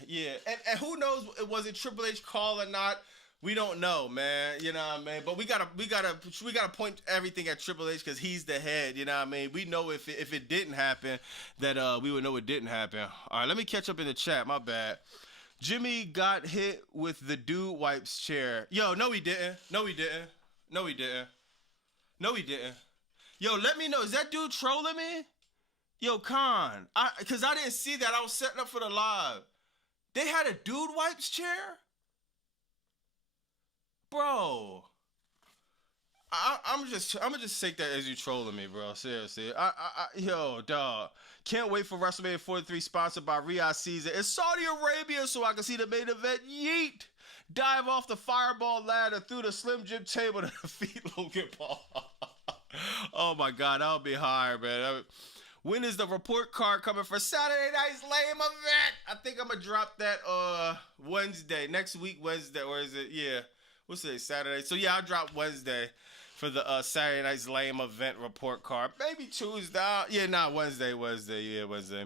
And who knows, was it Triple H call or not? We don't know, man. You know what I mean? But we gotta point everything at Triple H because he's the head. You know what I mean? We know if it didn't happen, that we would know it didn't happen. All right, let me catch up in the chat. My bad. Jimmy got hit with the dude wipes chair. Yo, no he didn't. No he didn't. Yo, let me know. Is that dude trolling me? Yo, Khan. Because I didn't see that. I was setting up for the live. They had a dude wipes chair? Bro, I'm gonna just take that as you trolling me, bro. Seriously, yo, dog, can't wait for WrestleMania 43 sponsored by Riyadh Caesar. It's Saudi Arabia, so I can see the main event. Yeet, dive off the fireball ladder through the Slim Jim table to defeat Logan Paul. Oh my God, that'll be hard, man. When is the report card coming for Saturday night's lame event? I think I'm gonna drop that Wednesday, next week Wednesday, or is it? Yeah. What's today? Saturday. So yeah, I'll drop Wednesday for the Saturday night's lame event report card. Maybe Tuesday. Yeah, not Wednesday. Yeah, Wednesday.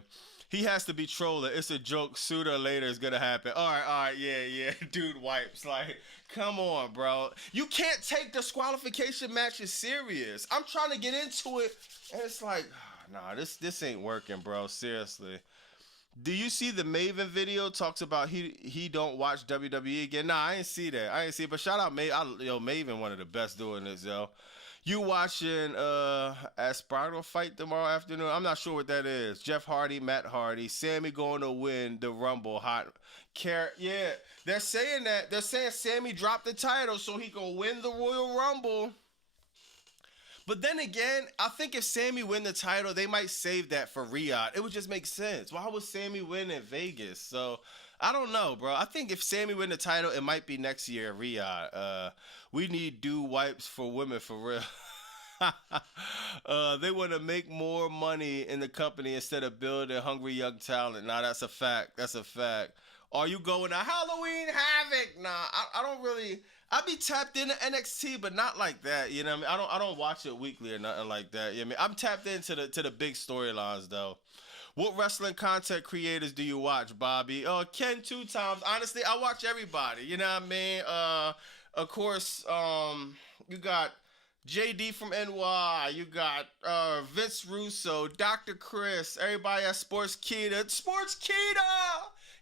He has to be trolling. It's a joke. Sooner or later it's gonna happen. All right. Yeah. Dude wipes. Like, come on, bro. You can't take disqualification matches serious. I'm trying to get into it, and it's like, nah, this ain't working, bro. Seriously. Do you see the Maven video? Talks about he don't watch WWE again. Nah, I ain't see that. But shout out Maven, one of the best doing this, yo. You watching Asparto fight tomorrow afternoon? I'm not sure what that is. Jeff Hardy, Matt Hardy, Sammy going to win the Rumble. Yeah, they're saying that. They're saying Sammy dropped the title so he can win the Royal Rumble. But then again, I think if Sammy win the title, they might save that for Riyadh. It would just make sense. Why would Sammy win in Vegas? So, I don't know, bro. I think if Sammy win the title, it might be next year at Riyadh. We need dude wipes for women for real. They want to make more money in the company instead of building hungry young talent. Nah, that's a fact. Are you going to Halloween Havoc? Nah, I don't really... I be tapped into NXT, but not like that. You know what I mean? I don't watch it weekly or nothing like that. You know what I mean? I'm tapped into the big storylines though. What wrestling content creators do you watch, Bobby? Ken 2 times. Honestly, I watch everybody. You know what I mean? Of course, you got JD from NY. You got Vince Russo, Dr. Chris, everybody at Sports Kita.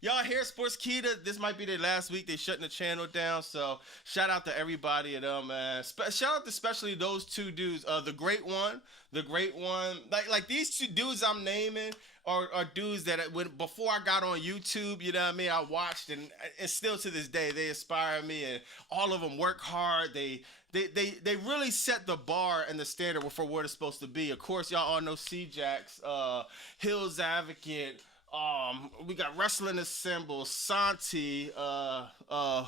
Y'all hear Sports Kita? This might be their last week. They shutting the channel down. So shout out to everybody at them, man. Shout out to especially those two dudes. The great one. Like these two dudes I'm naming are dudes that before I got on YouTube, you know what I mean? I watched and still to this day they inspire me, and all of them work hard. They really set the bar and the standard for what it's supposed to be. Of course, y'all all know C-Jax, Hills Advocate. We got Wrestling Assemble, Santi,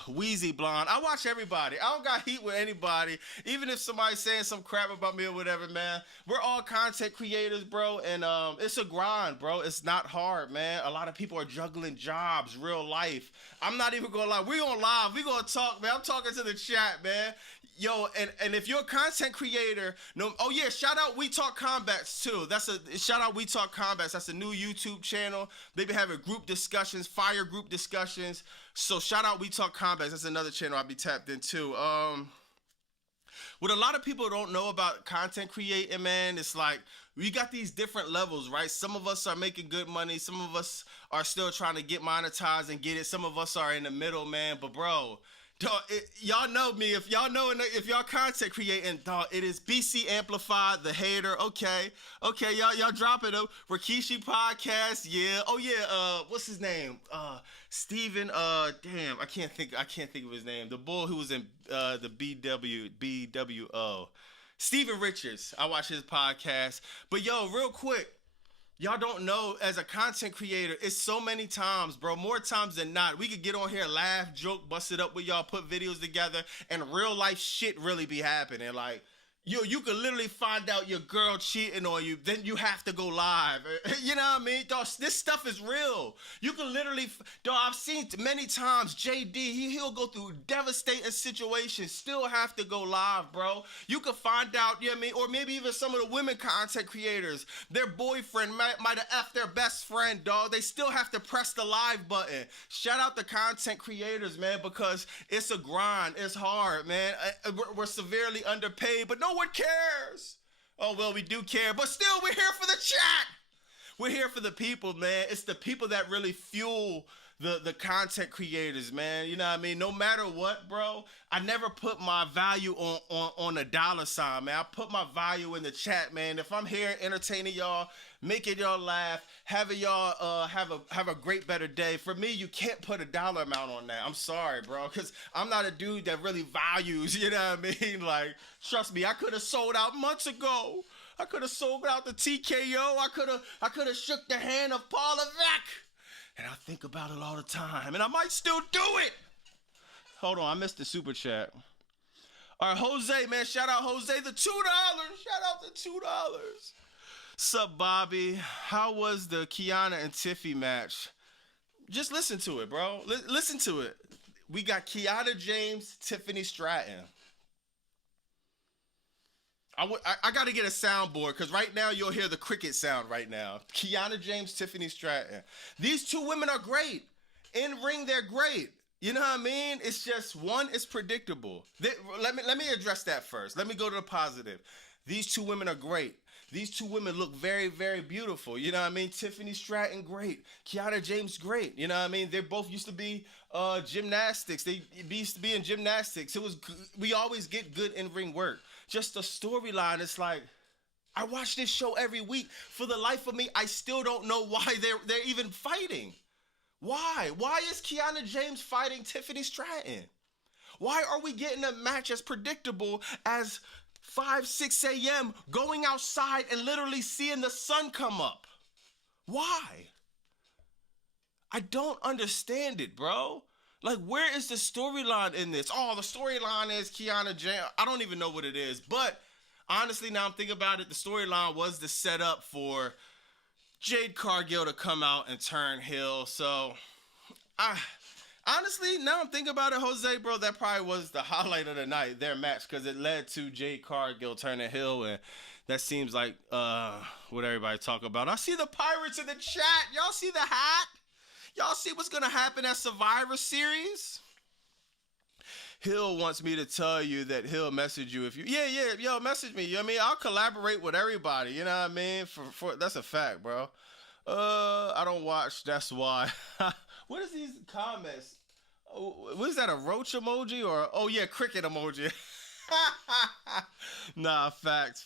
Wheezy Blonde. I watch everybody. I don't got heat with anybody. Even if somebody's saying some crap about me or whatever, man. We're all content creators, bro. And it's a grind, bro. It's not hard, man. A lot of people are juggling jobs, real life. I'm not even gonna lie. We're gonna live. We're gonna talk, man. I'm talking to the chat, man. Yo, and if you're a content creator, shout out We Talk Combats too. Shout out We Talk Combats. That's a new YouTube channel. They be having group discussions, fire group discussions. So shout out We Talk Combats. That's another channel I'll be tapped into. What a lot of people don't know about content creating, man, it's like we got these different levels, right? Some of us are making good money. Some of us are still trying to get monetized and get it. Some of us are in the middle, man. But bro, dog, y'all know me. If y'all know, if y'all content creating, dog, it is BC Amplified, the hater. Okay, y'all drop it up. Rikishi podcast, yeah. Oh yeah. What's his name? Steven. Damn, I can't think of his name. The bull who was in the BWO. Steven Richards. I watch his podcast. But yo, real quick, y'all don't know, as a content creator, it's so many times, bro, more times than not, we could get on here, laugh, joke, bust it up with y'all, put videos together, and real life shit really be happening. Like, you could literally find out your girl cheating on you, then you have to go live. You know what I mean? Dog, this stuff is real. You can literally, dog, I've seen many times JD, he'll go through devastating situations, still have to go live, bro. You can find out, you know what I mean? Or maybe even some of the women content creators, their boyfriend might have effed their best friend, dog. They still have to press the live button. Shout out to content creators, man, because it's a grind. It's hard, man. We're severely underpaid, but no one cares. Oh, well, we do care, but still, we're here for the chat. We're here for the people, man. It's the people that really fuel the content creators, man. You know what I mean? No matter what, bro, I never put my value on a dollar sign, man. I put my value in the chat, man. If I'm here entertaining y'all, making y'all laugh, having y'all have a great, better day. For me, you can't put a dollar amount on that. I'm sorry, bro, because I'm not a dude that really values, you know what I mean? Like, trust me, I could have sold out months ago. I could have sold out the TKO. I could have shook the hand of Paul Levesque. And I think about it all the time, and I might still do it. Hold on, I missed the super chat. All right, Jose, man, shout out Jose, the $2. Shout out the $2. Sup, Bobby? How was the Kiana and Tiffy match? Just listen to it, bro. Listen to it. We got Kiana James, Tiffany Stratton. I got to get a soundboard because right now you'll hear the cricket sound right now. Kiana James, Tiffany Stratton. These two women are great. In ring, they're great. You know what I mean? It's just, one is predictable. Let me address that first. Let me go to the positive. These two women are great. These two women look very, very beautiful. You know what I mean? Tiffany Stratton, great. Kiana James, great. You know what I mean? They both used to be gymnastics. They used to be in gymnastics. We always get good in-ring work. Just the storyline, it's like, I watch this show every week. For the life of me, I still don't know why they're even fighting. Why? Why is Kiana James fighting Tiffany Stratton? Why are we getting a match as predictable as 5, 6 a.m. going outside and literally seeing the sun come up? Why? I don't understand it, bro. Like, where is the storyline in this? Oh, the storyline is Kiana James. I don't even know what it is. But honestly, now I'm thinking about it, the storyline was the setup for Jade Cargill to come out and turn heel. So, honestly, now I'm thinking about it, Jose, bro, that probably was the highlight of the night, their match, because it led to Jade Cargill turning heel, and that seems like what everybody talk about. I see the Pirates in the chat. Y'all see the hat? Y'all see what's going to happen at Survivor Series? Hill wants me to tell you that he'll message you if you... Yeah, message me. You know what I mean? I'll collaborate with everybody. You know what I mean? For that's a fact, bro. I don't watch. That's why. What is these comments? Oh, what is that, a roach emoji or... Oh, yeah, cricket emoji. Nah, facts.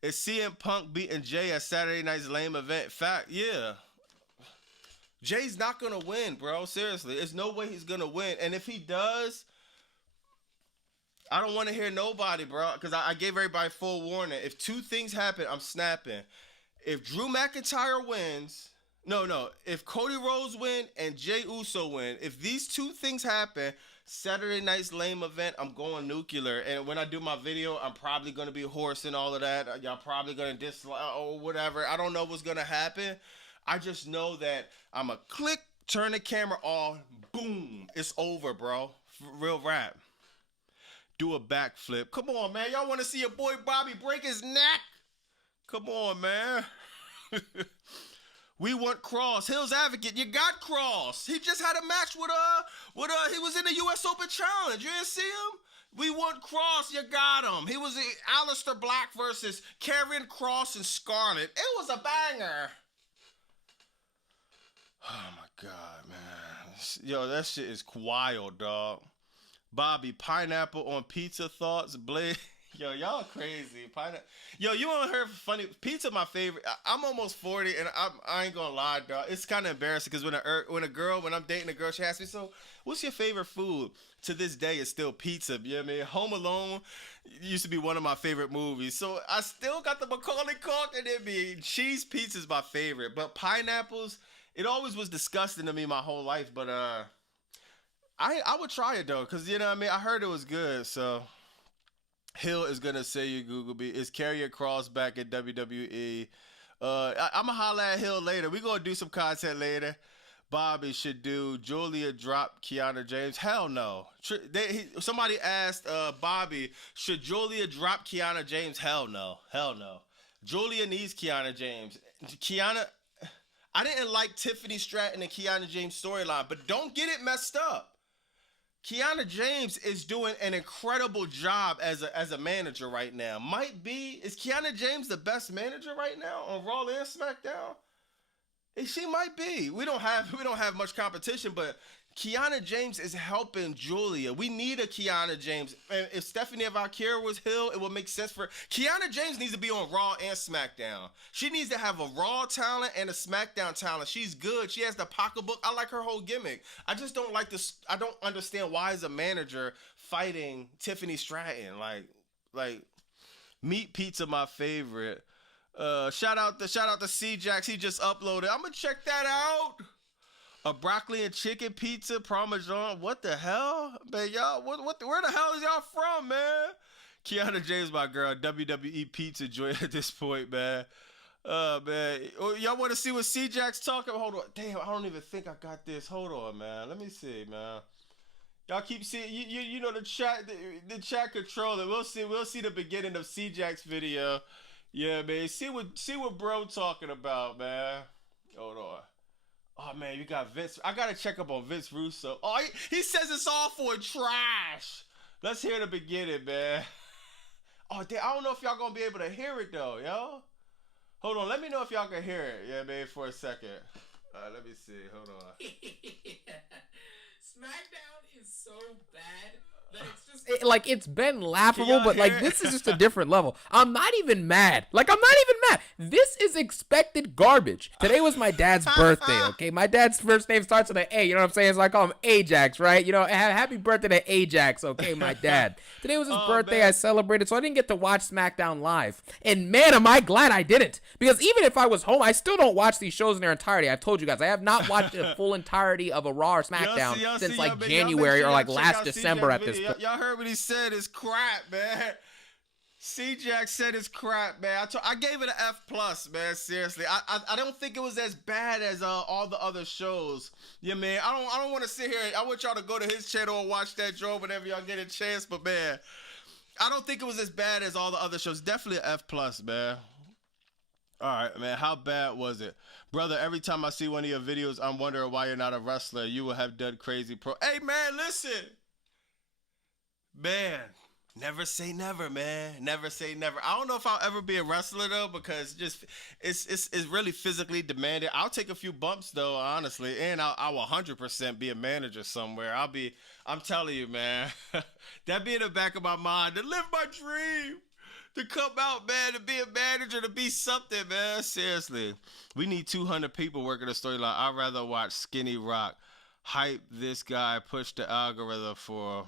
Is CM Punk beating Jay at Saturday night's lame event? Fact, yeah. Jay's not going to win, bro. Seriously. There's no way he's going to win. And if he does, I don't want to hear nobody, bro. Because I gave everybody full warning. If two things happen, I'm snapping. If Drew McIntyre wins... No. If Cody Rhodes win and Jey Uso win, if these two things happen, Saturday night's lame event, I'm going nuclear. And when I do my video, I'm probably going to be hoarse and all of that. Y'all probably going to dislike or whatever. I don't know what's going to happen. I just know that I'm a click, turn the camera off, boom, it's over, bro. Real rap. Do a backflip. Come on, man. Y'all want to see your boy Bobby break his neck? Come on, man. We want Cross. Hill's Advocate, you got Cross. He just had a match with he was in the US Open Challenge. You didn't see him? We want Cross. You got him. He was Aleister Black versus Karrion Kross and Scarlett. It was a banger. Oh my God, man. Yo, that shit is wild, dog. Bobby, pineapple on pizza thoughts? Blade. Yo, y'all crazy. Yo, you want to hear funny? Pizza my favorite. I'm almost 40, and I ain't gonna lie, dog. It's kind of embarrassing because when I'm dating a girl, she asks me, so what's your favorite food? To this day, it's still pizza. You know what I mean? Home Alone used to be one of my favorite movies. So I still got the Macaulay Culkin in me. Cheese pizza is my favorite. But pineapples, it always was disgusting to me my whole life. But I would try it, though, because, you know what I mean? I heard it was good, so... Hill is going to say you, Google B. Is Karrion Kross back at WWE? I'm going to holler at Hill later. We're going to do some content later. Bobby should do Julia drop Kiana James. Hell no. Somebody asked Bobby, should Julia drop Kiana James? Hell no. Hell no. Julia needs Kiana James. I didn't like Tiffany Stratton and Kiana James storyline, but don't get it messed up. Kiana James is doing an incredible job as a manager right now. Is Kiana James the best manager right now on Raw and SmackDown? She might be. We don't have much competition, but Kiana James is helping Julia. We need a Kiana James. And if Stephanie Valkyria was Hill, it would make sense for Kiana James needs to be on Raw and SmackDown. She needs to have a Raw talent and a SmackDown talent. She's good. She has the pocketbook. I like her whole gimmick. I just don't like this. I don't understand why is a manager fighting Tiffany Stratton. Like Meat Pizza, my favorite. Shout out to C-Jax. He just uploaded. I'm gonna check that out. A broccoli and chicken pizza, Parmesan. What the hell, man? Y'all, where the hell is y'all from, man? Kiana James, my girl, WWE pizza joy at this point, man. Man, y'all want to see what C-Jax talking? Hold on, damn, I don't even think I got this. Hold on, man. Let me see, man. Y'all keep seeing you know the chat controller. We'll see the beginning of C-Jax video. Yeah, man. See what bro talking about, man. Hold on. Oh, man, you got Vince. I got to check up on Vince Russo. Oh, he says it's all for trash. Let's hear the beginning, man. Oh, damn, I don't know if y'all going to be able to hear it, though, yo. Hold on. Let me know if y'all can hear it. Yeah, man, for a second. Let me see. Hold on. SmackDown is so bad. It's been laughable, but this is just a different level. I'm not even mad. This is expected garbage. Today was my dad's birthday, okay? My dad's first name starts with an A, you know what I'm saying? So I call him Ajax, right? You know, happy birthday to Ajax, okay, my dad. Today was his birthday. Man. I celebrated, so I didn't get to watch SmackDown live. And man, am I glad I didn't. Because even if I was home, I still don't watch these shows in their entirety. I've told you guys, I have not watched the full entirety of a Raw or SmackDown since January or last December at this point. Y'all heard what he said. It's crap, man. C-Jax said it's crap, man. I gave it an F+, man. Seriously, I don't think it was as bad as all the other shows. Yeah, man. I don't want to sit here. I want y'all to go to his channel and watch that show whenever y'all get a chance. But man, I don't think it was as bad as all the other shows. Definitely an F+, man. All right, man. How bad was it, brother? Every time I see one of your videos, I'm wondering why you're not a wrestler. You will have done crazy pro. Hey, man, listen. Man, never say never, man. Never say never. I don't know if I'll ever be a wrestler though, because it's really physically demanding. I'll take a few bumps though, honestly, and I will 100% be a manager somewhere. I'm telling you, man. That be in the back of my mind to live my dream, to come out, man, to be a manager, to be something, man. Seriously, we need 200 people working the storyline. I'd rather watch Skinny Rock hype this guy, push the algorithm for.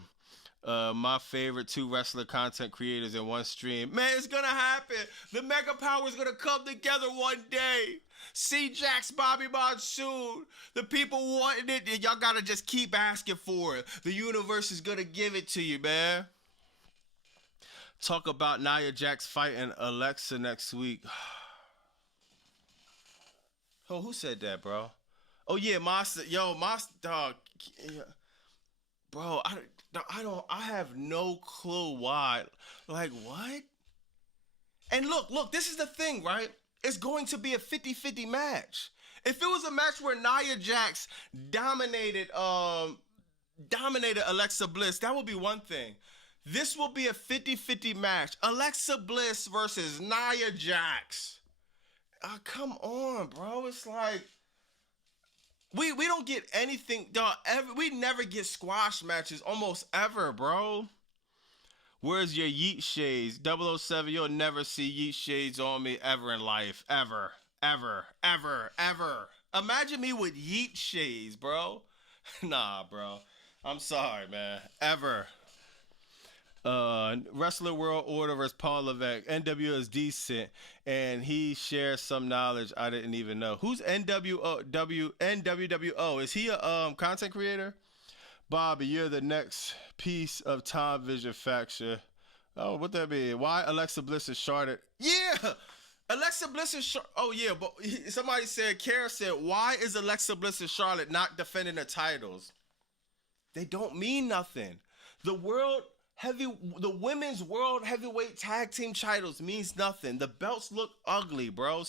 My favorite 2 wrestler content creators in one stream. Man, it's gonna happen. The Mega Power is gonna come together one day. C-Jax, Bobby Monsoon. The people wanting it, y'all gotta just keep asking for it. The universe is gonna give it to you, man. Talk about Nia Jax fighting Alexa next week. Oh, who said that, bro? Oh yeah, Monster. Yo, Monster dog. Yeah. Bro, I have no clue why. Like, what? And look, this is the thing, right? It's going to be a 50-50 match. If it was a match where Nia Jax dominated Alexa Bliss, that would be one thing. This will be a 50-50 match. Alexa Bliss versus Nia Jax. Come on, bro. It's like we don't get anything, dog. We never get squash matches almost ever, bro. Where's your Yeet Shades? 007, you'll never see Yeet Shades on me ever in life. Ever. Ever. Ever. Ever. Imagine me with Yeet Shades, bro. Nah, bro. I'm sorry, man. Ever. Wrestler World Order versus Paul Levesque. NWO is decent, and he shares some knowledge I didn't even know. Who's NWO? Is he a content creator? Bobby, you're the next piece of Tom Vision faction. Oh, what that be? Why Alexa Bliss is Charlotte? Yeah! Alexa Bliss is oh yeah, but somebody said, Kara said, why is Alexa Bliss and Charlotte not defending the titles? They don't mean nothing. The women's world heavyweight tag team titles means nothing. The belts look ugly, bro.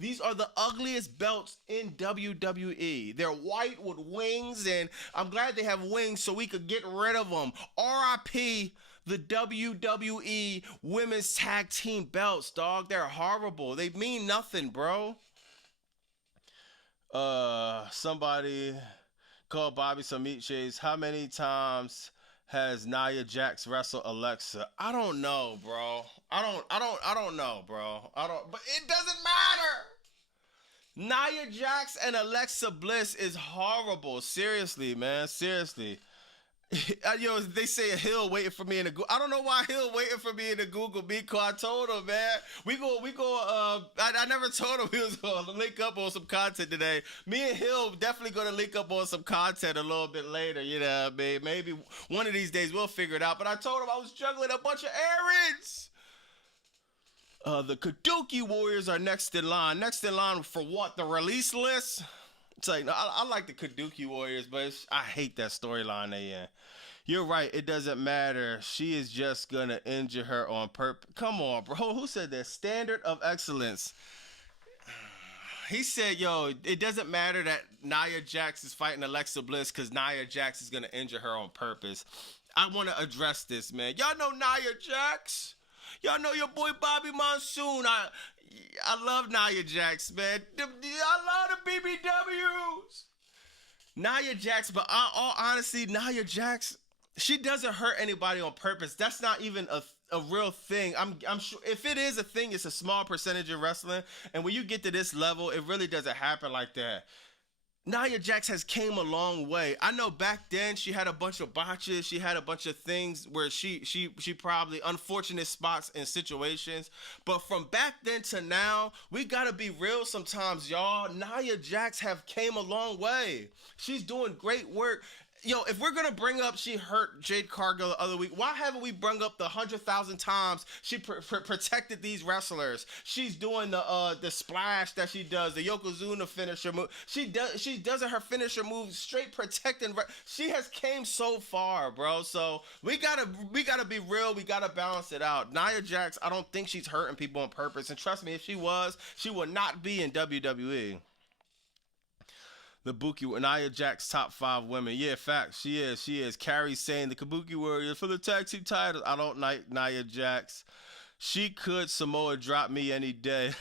These are the ugliest belts in WWE. They're white with wings, and I'm glad they have wings so we could get rid of them. RIP the WWE women's tag team belts, dog. They're horrible. They mean nothing, bro. Somebody called Bobby some meat shades. How many times has Nia Jax wrestled Alexa? I don't know, bro. I don't know, bro. But it doesn't matter. Nia Jax and Alexa Bliss is horrible. Seriously, man. Seriously. Yo, they say Hill waiting for me in the Google. I don't know why Hill waiting for me in the Google because I told him, man. I never told him we was going to link up on some content today. Me and Hill definitely going to link up on some content a little bit later, you know what I mean? Maybe one of these days we'll figure it out. But I told him I was juggling a bunch of errands. The Kabuki Warriors are next in line. Next in line for what? The release list? It's like, I like the Kabuki Warriors, but I hate that storyline they in. You're right. It doesn't matter. She is just going to injure her on purpose. Come on, bro. Who said that? Standard of excellence. He said, yo, it doesn't matter that Nia Jax is fighting Alexa Bliss because Nia Jax is going to injure her on purpose. I want to address this, man. Y'all know Nia Jax? Y'all know your boy Bobby Monsoon. I love Nia Jax, man. I love the BBWs. Nia Jax, but all honesty, Nia Jax, she doesn't hurt anybody on purpose. That's not even a real thing. I'm sure if it is a thing, it's a small percentage of wrestling. And when you get to this level, it really doesn't happen like that. Nia Jax has came a long way. I know back then she had a bunch of botches. She had a bunch of things where she probably unfortunate spots and situations. But from back then to now, we gotta be real sometimes, y'all. Nia Jax have came a long way. She's doing great work. Yo, if we're gonna bring up she hurt Jade Cargill the other week, why haven't we brung up the 100,000 times she protected these wrestlers? She's doing the splash that she does, the Yokozuna finisher move. She does her finisher move straight protecting. She has came so far, bro. So we gotta be real. We gotta balance it out. Nia Jax, I don't think she's hurting people on purpose. And trust me, if she was, she would not be in WWE. The Kabuki, Nia Jax, top 5 women. Yeah, facts. She is. Carrie saying the Kabuki Warriors for the tag team titles. I don't like Nia Jax. She could Samoa drop me any day.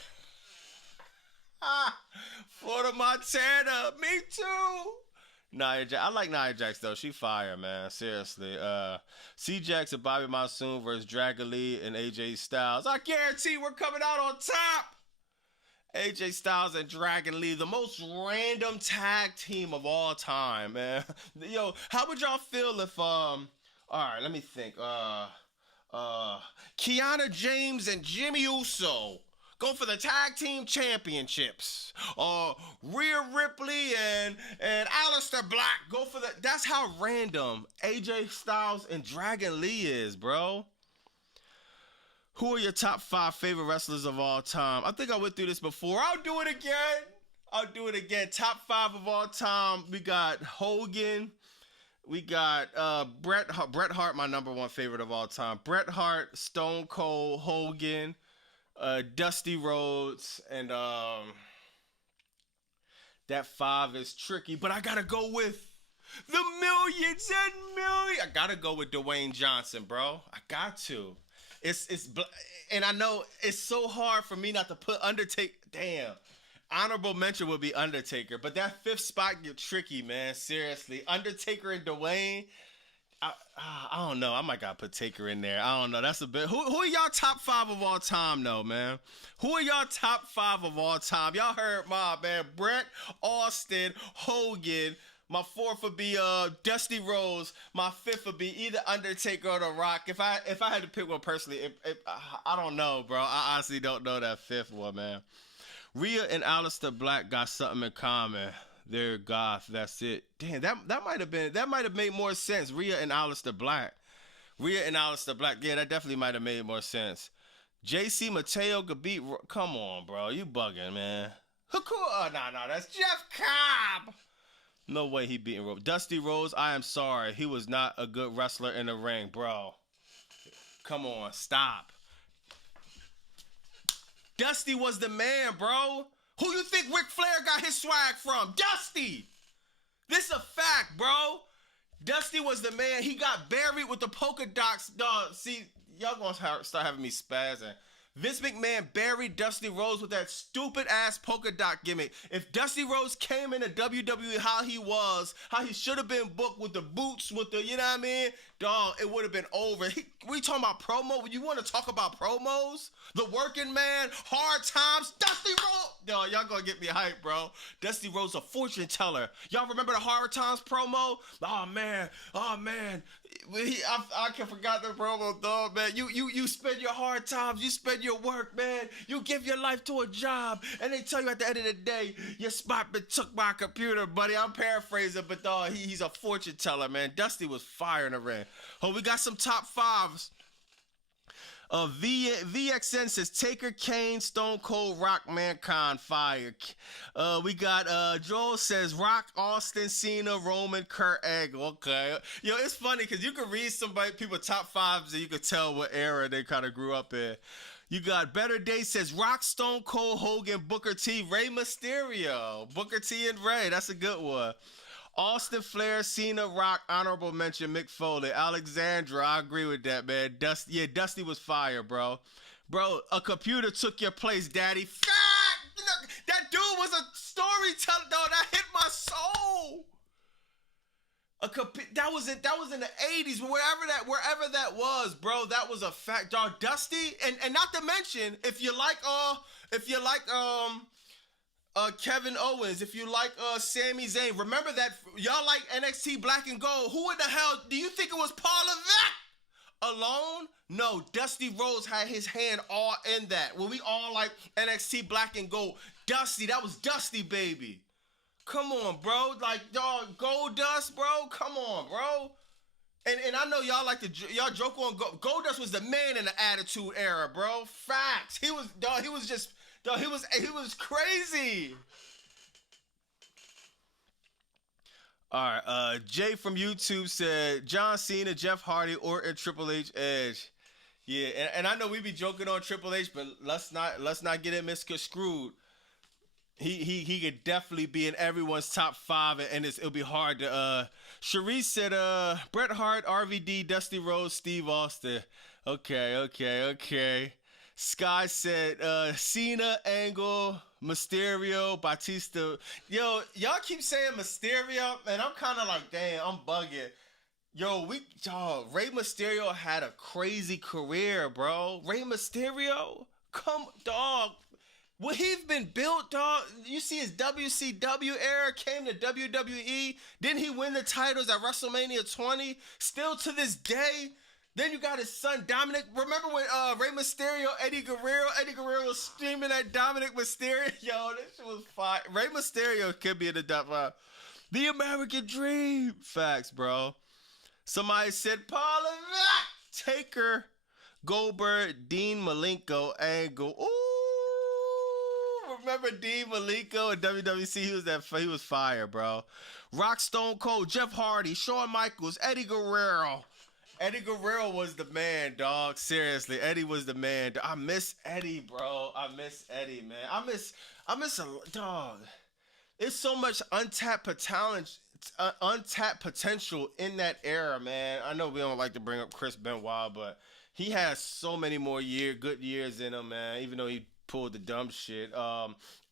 Florida Montana. Me too. Nia Jax. I like Nia Jax though. She fire, man. Seriously. C-Jax and Bobby Monsoon versus Dragon Lee and AJ Styles. I guarantee we're coming out on top. AJ Styles and Dragon Lee, the most random tag team of all time, man. Yo, how would y'all feel if all right, let me think. Kiana James and Jimmy Uso go for the tag team championships. Rhea Ripley and Aleister Black go for that's how random AJ Styles and Dragon Lee is, bro. Who are your top 5 favorite wrestlers of all time? I think I went through this before. I'll do it again. Top 5 of all time. We got Hogan. We got Bret Hart, my number 1 favorite of all time. Bret Hart, Stone Cold, Hogan, Dusty Rhodes, and that 5 is tricky. But I gotta go with The millions and millions. I gotta go with Dwayne Johnson, bro. I got to. And I know it's so hard for me not to put Undertaker. Damn. Honorable mention would be Undertaker, but that fifth spot get tricky, man. Seriously, Undertaker and Dwayne. I don't know. I might gotta put Taker in there. I don't know. That's a bit. Who are y'all top 5 of all time, though, man? Who are y'all top 5 of all time? Y'all heard my man, Brett, Austin, Hogan. My 4th would be Dusty Rhodes. My 5th would be either Undertaker or The Rock. If I had to pick one personally, I don't know, bro. I honestly don't know that 5th one, man. Rhea and Aleister Black got something in common. They're goth. That's it. Damn, that might have made more sense. Rhea and Aleister Black. Yeah, that definitely might have made more sense. JC Mateo could beat. Come on, bro. You bugging, man. No, that's Jeff Cobb. No way he beating Rhodes. Dusty Rhodes, I am sorry. He was not a good wrestler in the ring, bro. Come on, stop. Dusty was the man, bro. Who you think Ric Flair got his swag from? Dusty. This is a fact, bro. Dusty was the man. He got buried with the polka dots. Dog, see, y'all gonna start having me spazzing. Vince McMahon buried Dusty Rhodes with that stupid-ass polka dot gimmick. If Dusty Rhodes came into WWE how he should have been booked with the boots, with the, you know what I mean? Dog, it would have been over. We talking about promo? You want to talk about promos? The Working Man, Hard Times, Dusty Rhodes. Dog, y'all gonna get me hyped, bro. Dusty Rhodes, a fortune teller. Y'all remember the Hard Times promo? Oh, man. I can forgot the promo, dog, man. You spend your hard times, you spend your work, man. You give your life to a job, and they tell you at the end of the day, your spot been took by a computer, buddy. I'm paraphrasing, but dog, he's a fortune teller, man. Dusty was fire in the ring. Oh, we got some top 5s. VXN says Taker, Kane, Stone Cold, Rock, Mankind, fire. We got Joel says Rock, Austin, Cena, Roman, Kurt Angle. Okay. Yo, it's funny because you can read people top 5s and you can tell what era they kind of grew up in. You got Better Day says Rock, Stone Cold, Hogan, Booker T, Rey Mysterio. Booker T and Rey. That's a good one. Austin, Flair, Cena, Rock, honorable mention, Mick Foley, Alexandra, I agree with that, man. Dusty was fire, bro. Bro, a computer took your place, daddy. Fact! That dude was a storyteller, dog. That hit my soul. That was in the 80s, but wherever that was, bro, that was a fact, dog. Dusty, and not to mention, if you like Kevin Owens, if you like Sami Zayn, remember that y'all like NXT Black and Gold. Who in the hell do you think it was Paul Levesque alone? No, Dusty Rhodes had his hand all in that. When we all like NXT Black and Gold, Dusty, that was Dusty, baby. Come on, bro. Like, dog, Goldust, bro. Come on, bro. And I know y'all like y'all joke on Goldust was the man in the Attitude Era, bro. Facts. He was crazy. All right, Jay from YouTube said John Cena, Jeff Hardy, Orton, Triple H, Edge. Yeah, and I know we be joking on Triple H, but let's not get it misconstrued. He could definitely be in everyone's top 5, and it'll be hard to. Sharice said Bret Hart, RVD, Dusty Rhodes, Steve Austin. Okay. Sky said Cena, Angle, Mysterio, Batista. Yo, y'all keep saying Mysterio, and I'm kind of like, damn, I'm bugging. Yo, Rey Mysterio had a crazy career, bro. Rey Mysterio, dog. Would he have been built, dog? You see his WCW era, came to WWE. Didn't he win the titles at WrestleMania 20? Still to this day. Then you got his son, Dominic. Remember when Rey Mysterio, Eddie Guerrero was screaming at Dominic Mysterio? Yo, this shit was fire. Rey Mysterio could be in the top 5. The American Dream. Facts, bro. Somebody said Paul Levesque, Taker, Goldberg, Dean Malenko, Angle. Ooh. Remember Dean Malenko in WWC? He was fire, bro. Rock, Stone Cold, Jeff Hardy, Shawn Michaels, Eddie Guerrero. Eddie Guerrero was the man, dog. Seriously, Eddie was the man. I miss Eddie, bro. I miss Eddie, man. I miss a dog. It's so much untapped untapped potential in that era, man. I know we don't like to bring up Chris Benoit, but he has so many more good years in him, man. Even though he pulled the dumb shit.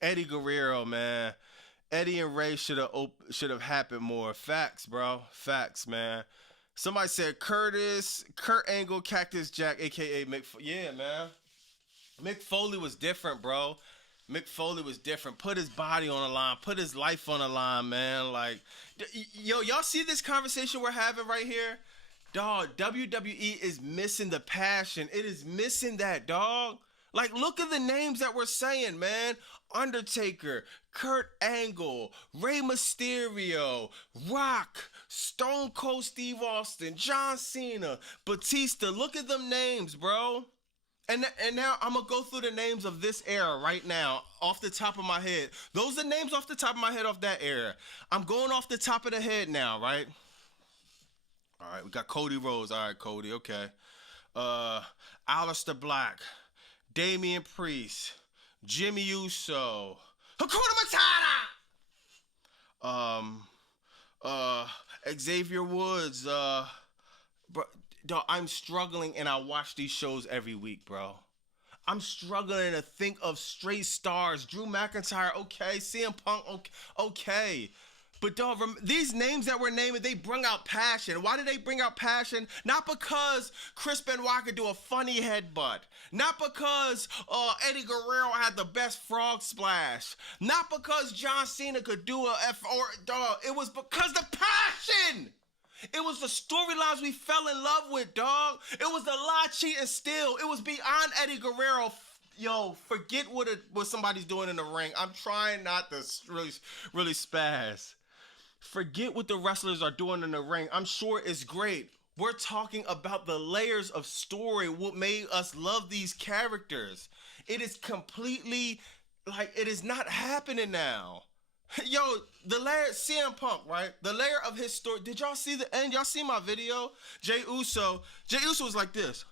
Eddie Guerrero, man. Eddie and Ray should have happened more. Facts, bro. Facts, man. Somebody said Kurt Angle, Cactus Jack, aka Mick. Yeah, man. Mick Foley was different, bro. Mick Foley was different. Put his body on the line. Put his life on the line, man. Like, yo, y'all see this conversation we're having right here? Dog, WWE is missing the passion. It is missing that, dog. Like, look at the names that we're saying, man. Undertaker, Kurt Angle, Rey Mysterio, Rock, Stone Cold Steve Austin, John Cena, Batista. Look at them names, bro. And now I'm going to go through the names of this era right now off the top of my head. Those are names off the top of my head off that era. I'm going off the top of the head now, right? All right, we got Cody Rhodes. All right, Cody, okay. Aleister Black, Damian Priest, Jimmy Uso, Hakuna Matata, Xavier Woods, bro. Dog, I'm struggling, and I watch these shows every week, bro. I'm struggling to think of straight stars. Drew McIntyre, okay. CM Punk, okay. But, dog, these names that we're naming, they bring out passion. Why do they bring out passion? Not because Chris Benoit could do a funny headbutt. Not because Eddie Guerrero had the best frog splash. Not because John Cena could do dog. It was because the passion. It was the storylines we fell in love with, dog. It was the lie, cheat, and steal. It was beyond Eddie Guerrero. Yo, forget what somebody's doing in the ring. I'm trying not to really spaz. Forget what the wrestlers are doing in the ring. I'm sure it's great. We're talking about the layers of story, what made us love these characters. It is completely, like, it is not happening now. Yo, the layer, CM Punk, right? The layer of his story. Did y'all see the end? Y'all see my video? Jey Uso was like this.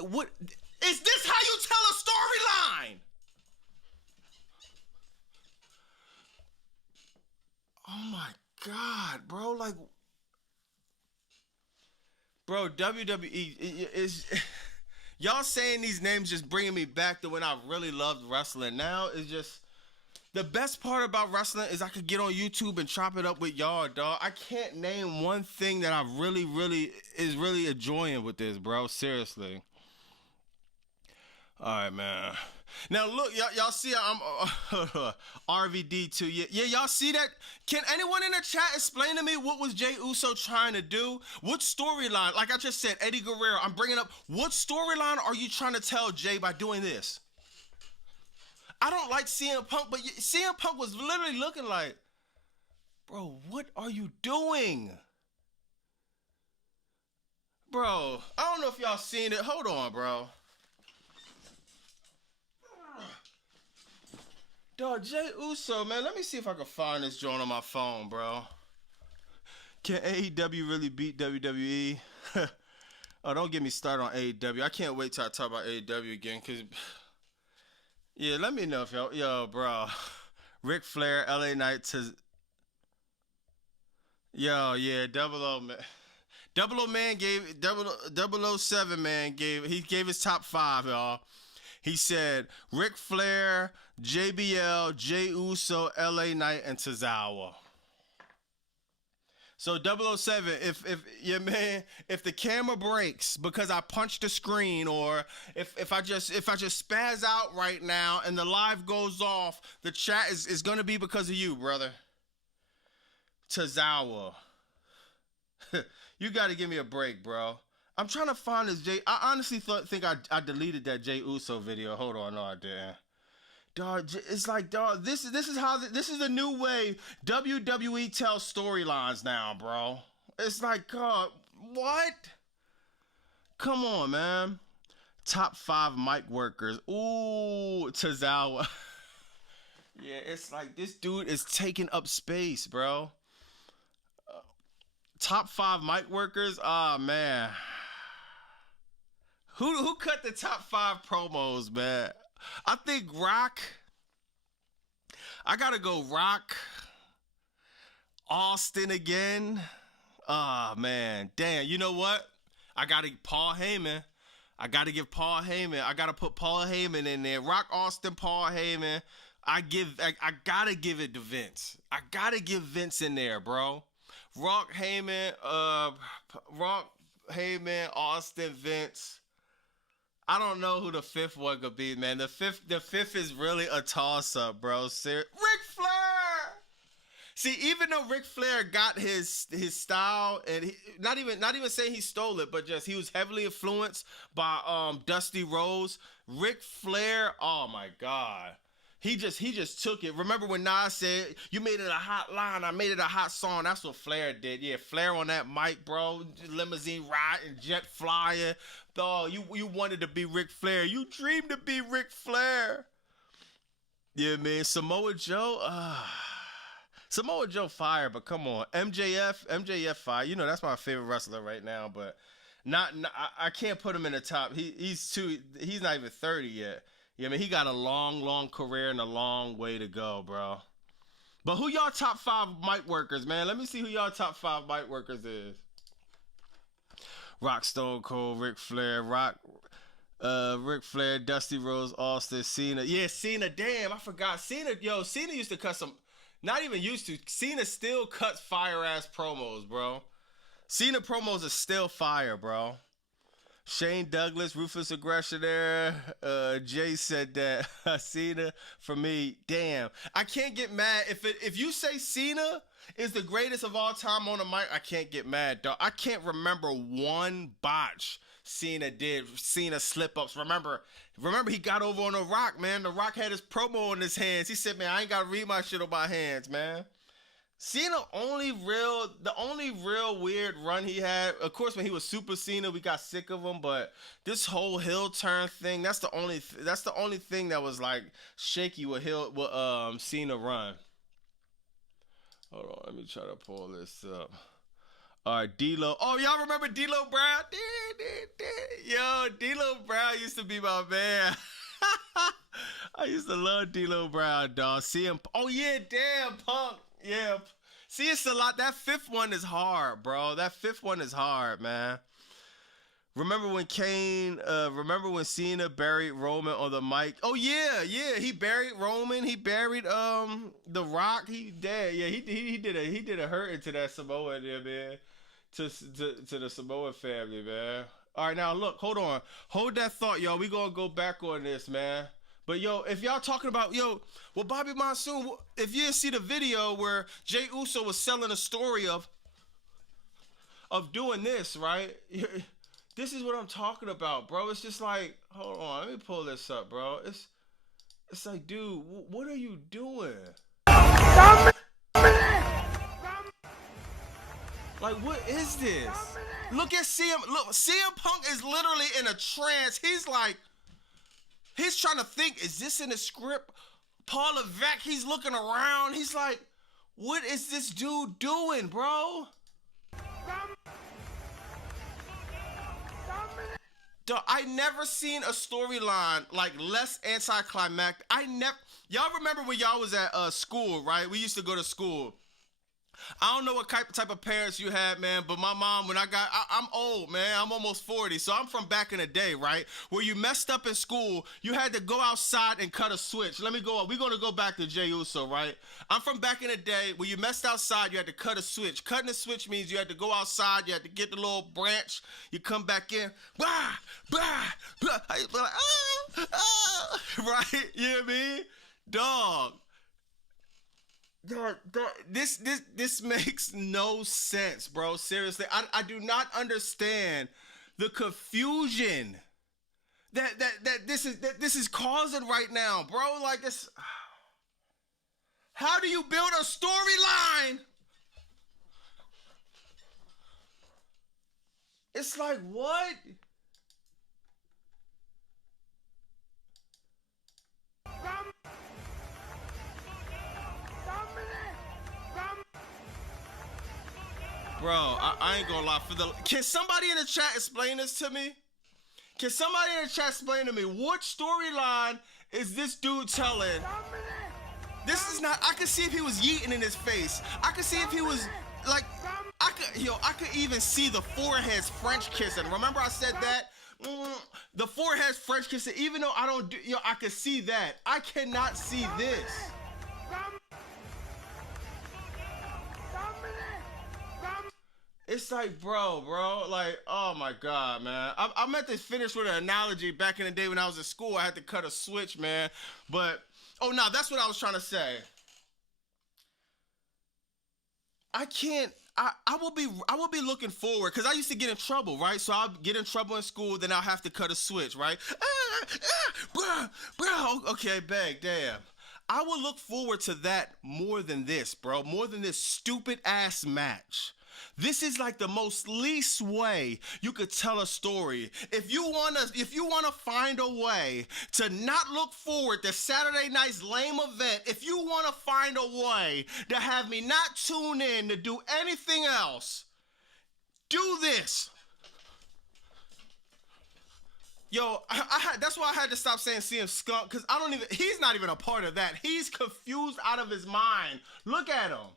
What? Is this how you tell a storyline? Oh my God, bro. Like, bro, WWE is... Y'all saying these names just bringing me back to when I really loved wrestling. Now it's just... The best part about wrestling is I could get on YouTube and chop it up with y'all, dog. I can't name one thing that I really enjoying with this, bro. Seriously. All right, man. Now look, y'all see I'm RVD too. Yeah, y'all see that? Can anyone in the chat explain to me what was Jey Uso trying to do? What storyline? Like I just said, Eddie Guerrero. I'm bringing up what storyline are you trying to tell Jay by doing this? I don't like CM Punk, but CM Punk was literally looking like, bro, what are you doing? Bro, I don't know if y'all seen it. Hold on, bro. Dog, Jey Uso, man, let me see if I can find this joint on my phone, bro. Can AEW really beat WWE? Oh, don't get me started on AEW. I can't wait till I talk about AEW again, because... Yeah, let me know if y'all... Yo, bro. Ric Flair, LA Knight to... Yo, yeah, Double O Man. Double O Man gave... 007 Man gave... He gave his top 5, y'all. He said Ric Flair, JBL, Jey Uso, LA Knight, and Tozawa. So 007, if the camera breaks because I punched the screen, or if I just spaz out right now and the live goes off, the chat is gonna be because of you, brother. Tozawa. You gotta give me a break, bro. I'm trying to find this I honestly think I deleted that Jey Uso video. Hold on, no I didn't. Dog, it's like, dog, this is the new way WWE tells storylines now, bro. It's like, God, what? Come on, man. Top 5 mic workers. Ooh, Tozawa. Yeah, it's like this dude is taking up space, bro. Top 5 mic workers? Ah, man. Who cut the top 5 promos, man? I think Rock. I gotta go Rock. Austin again. Ah, man. Damn, you know what? I got to Paul Heyman. I got to give Paul Heyman. I got to put Paul Heyman in there. Rock Austin, Paul Heyman. I got to give it to Vince. I got to give Vince in there, bro. Rock Heyman, Austin, Vince. I don't know who the fifth one could be, man. The fifth is really a toss-up, bro. Ric Flair! See, even though Ric Flair got his style, and he, not even saying he stole it, but just he was heavily influenced by Dusty Rhodes. Ric Flair, oh my God. He just took it. Remember when Nas said, you made it a hot line, I made it a hot song. That's what Flair did. Yeah, Flair on that mic, bro. Limousine ride and jet flying. Dog, you wanted to be Ric Flair. You dreamed to be Ric Flair. Yeah, man. Samoa Joe, Samoa Joe fire, but come on. MJF fire. You know, that's my favorite wrestler right now, but I can't put him in the top. He's not even 30 yet. Yeah, I mean, he got a long career and a long way to go, bro. But who y'all top 5 mic workers, man? Let me see who y'all top 5 mic workers is. Rock, Stone Cold, Ric Flair, Ric Flair, Dusty Rhodes, Austin, Cena. Yeah, Cena, damn, I forgot. Cena used to cut some, not even used to. Cena still cuts fire-ass promos, bro. Cena promos are still fire, bro. Shane Douglas, Ruthless Aggression there. Jay said that Cena for me. Damn, I can't get mad if you say Cena is the greatest of all time on the mic. I can't get mad, dog. I can't remember one botch Cena did. Cena slip ups. Remember he got over on The Rock, man. The Rock had his promo in his hands. He said, man, I ain't gotta read my shit on my hands, man. Cena the only real weird run he had, of course, when he was Super Cena, we got sick of him, but this whole heel turn thing, that's the only thing that was like shaky with Cena run. Hold on, let me try to pull this up. All right, D-Lo. Oh, y'all remember D-Lo Brown? Yo, D-Lo Brown used to be my man. I used to love D-Lo Brown, dog. See him. Oh yeah, damn, Punk. Yeah. See, it's a lot. That fifth one is hard, bro. That fifth one is hard, man. Remember when Cena buried Roman on the mic? Oh yeah. He buried Roman. He buried The Rock. He dead. Yeah, he did a hurt into that Samoa there, man. To the Samoa family, man. All right, now look, hold on. Hold that thought, y'all. We gonna go back on this, man. But, yo, if y'all talking about, Bobby Monsoon, if you see the video where Jey Uso was selling a story of doing this, right? This is what I'm talking about, bro. It's just like, hold on, let me pull this up, bro. It's like, dude, what are you doing? Like, what is this? Look at CM. Look, CM Punk is literally in a trance. He's trying to think, is this in the script? Paul Levesque, he's looking around. He's like, what is this dude doing, bro? I never seen a storyline like less anticlimactic. Y'all remember when y'all was at school, right? We used to go to school. I don't know what type of parents you had, man, but my mom, I'm old, man. I'm almost 40, so I'm from back in the day, right? Where you messed up in school, you had to go outside and cut a switch. Let me go up. We're going to go back to Jey Uso, right? I'm from back in the day where you messed outside, you had to cut a switch. Cutting a switch means you had to go outside, you had to get the little branch, you come back in, blah, blah, blah. Like, right? You know what I mean? Dog. This makes no sense, bro. Seriously, I do not understand the confusion that this is causing right now, bro. Like, it's, how do you build a storyline? It's like, what? Bro, I ain't gonna lie. Can somebody in the chat explain this to me? Can somebody in the chat explain to me what storyline is this dude telling? This is not. I could see if he was yeeting in his face. I could see if he was like. I could even see the foreheads French kissing. Remember I said that? The foreheads French kissing. Even though I don't do, I could see that. I cannot see this. It's like, bro, like, oh my God, man. I meant to finish with an analogy back in the day when I was in school. I had to cut a switch, man. But, oh, no, that's what I was trying to say. I will be looking forward, because I used to get in trouble, right? So I'll get in trouble in school, then I'll have to cut a switch, right? Bro, okay, bang, damn. I will look forward to that more than this, bro. More than this stupid ass match. This is like the most least way you could tell a story. If you wanna find a way to not look forward to Saturday night's lame event, if you wanna find a way to have me not tune in to do anything else, do this. Yo, that's why I had to stop saying CM Skunk, because he's not even a part of that. He's confused out of his mind. Look at him.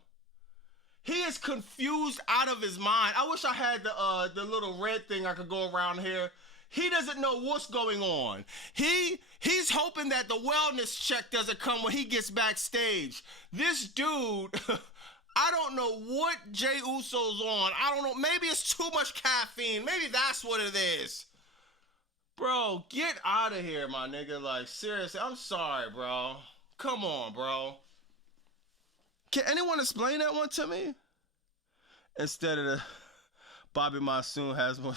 He is confused out of his mind. I wish I had the little red thing I could go around here. He doesn't know what's going on. He's hoping that the wellness check doesn't come when he gets backstage. This dude, I don't know what Jey Uso's on. I don't know. Maybe it's too much caffeine. Maybe that's what it is. Bro, get out of here, my nigga. Like, seriously, I'm sorry, bro. Come on, bro. Can anyone explain that one to me? Instead of the Bobby Monsoon has more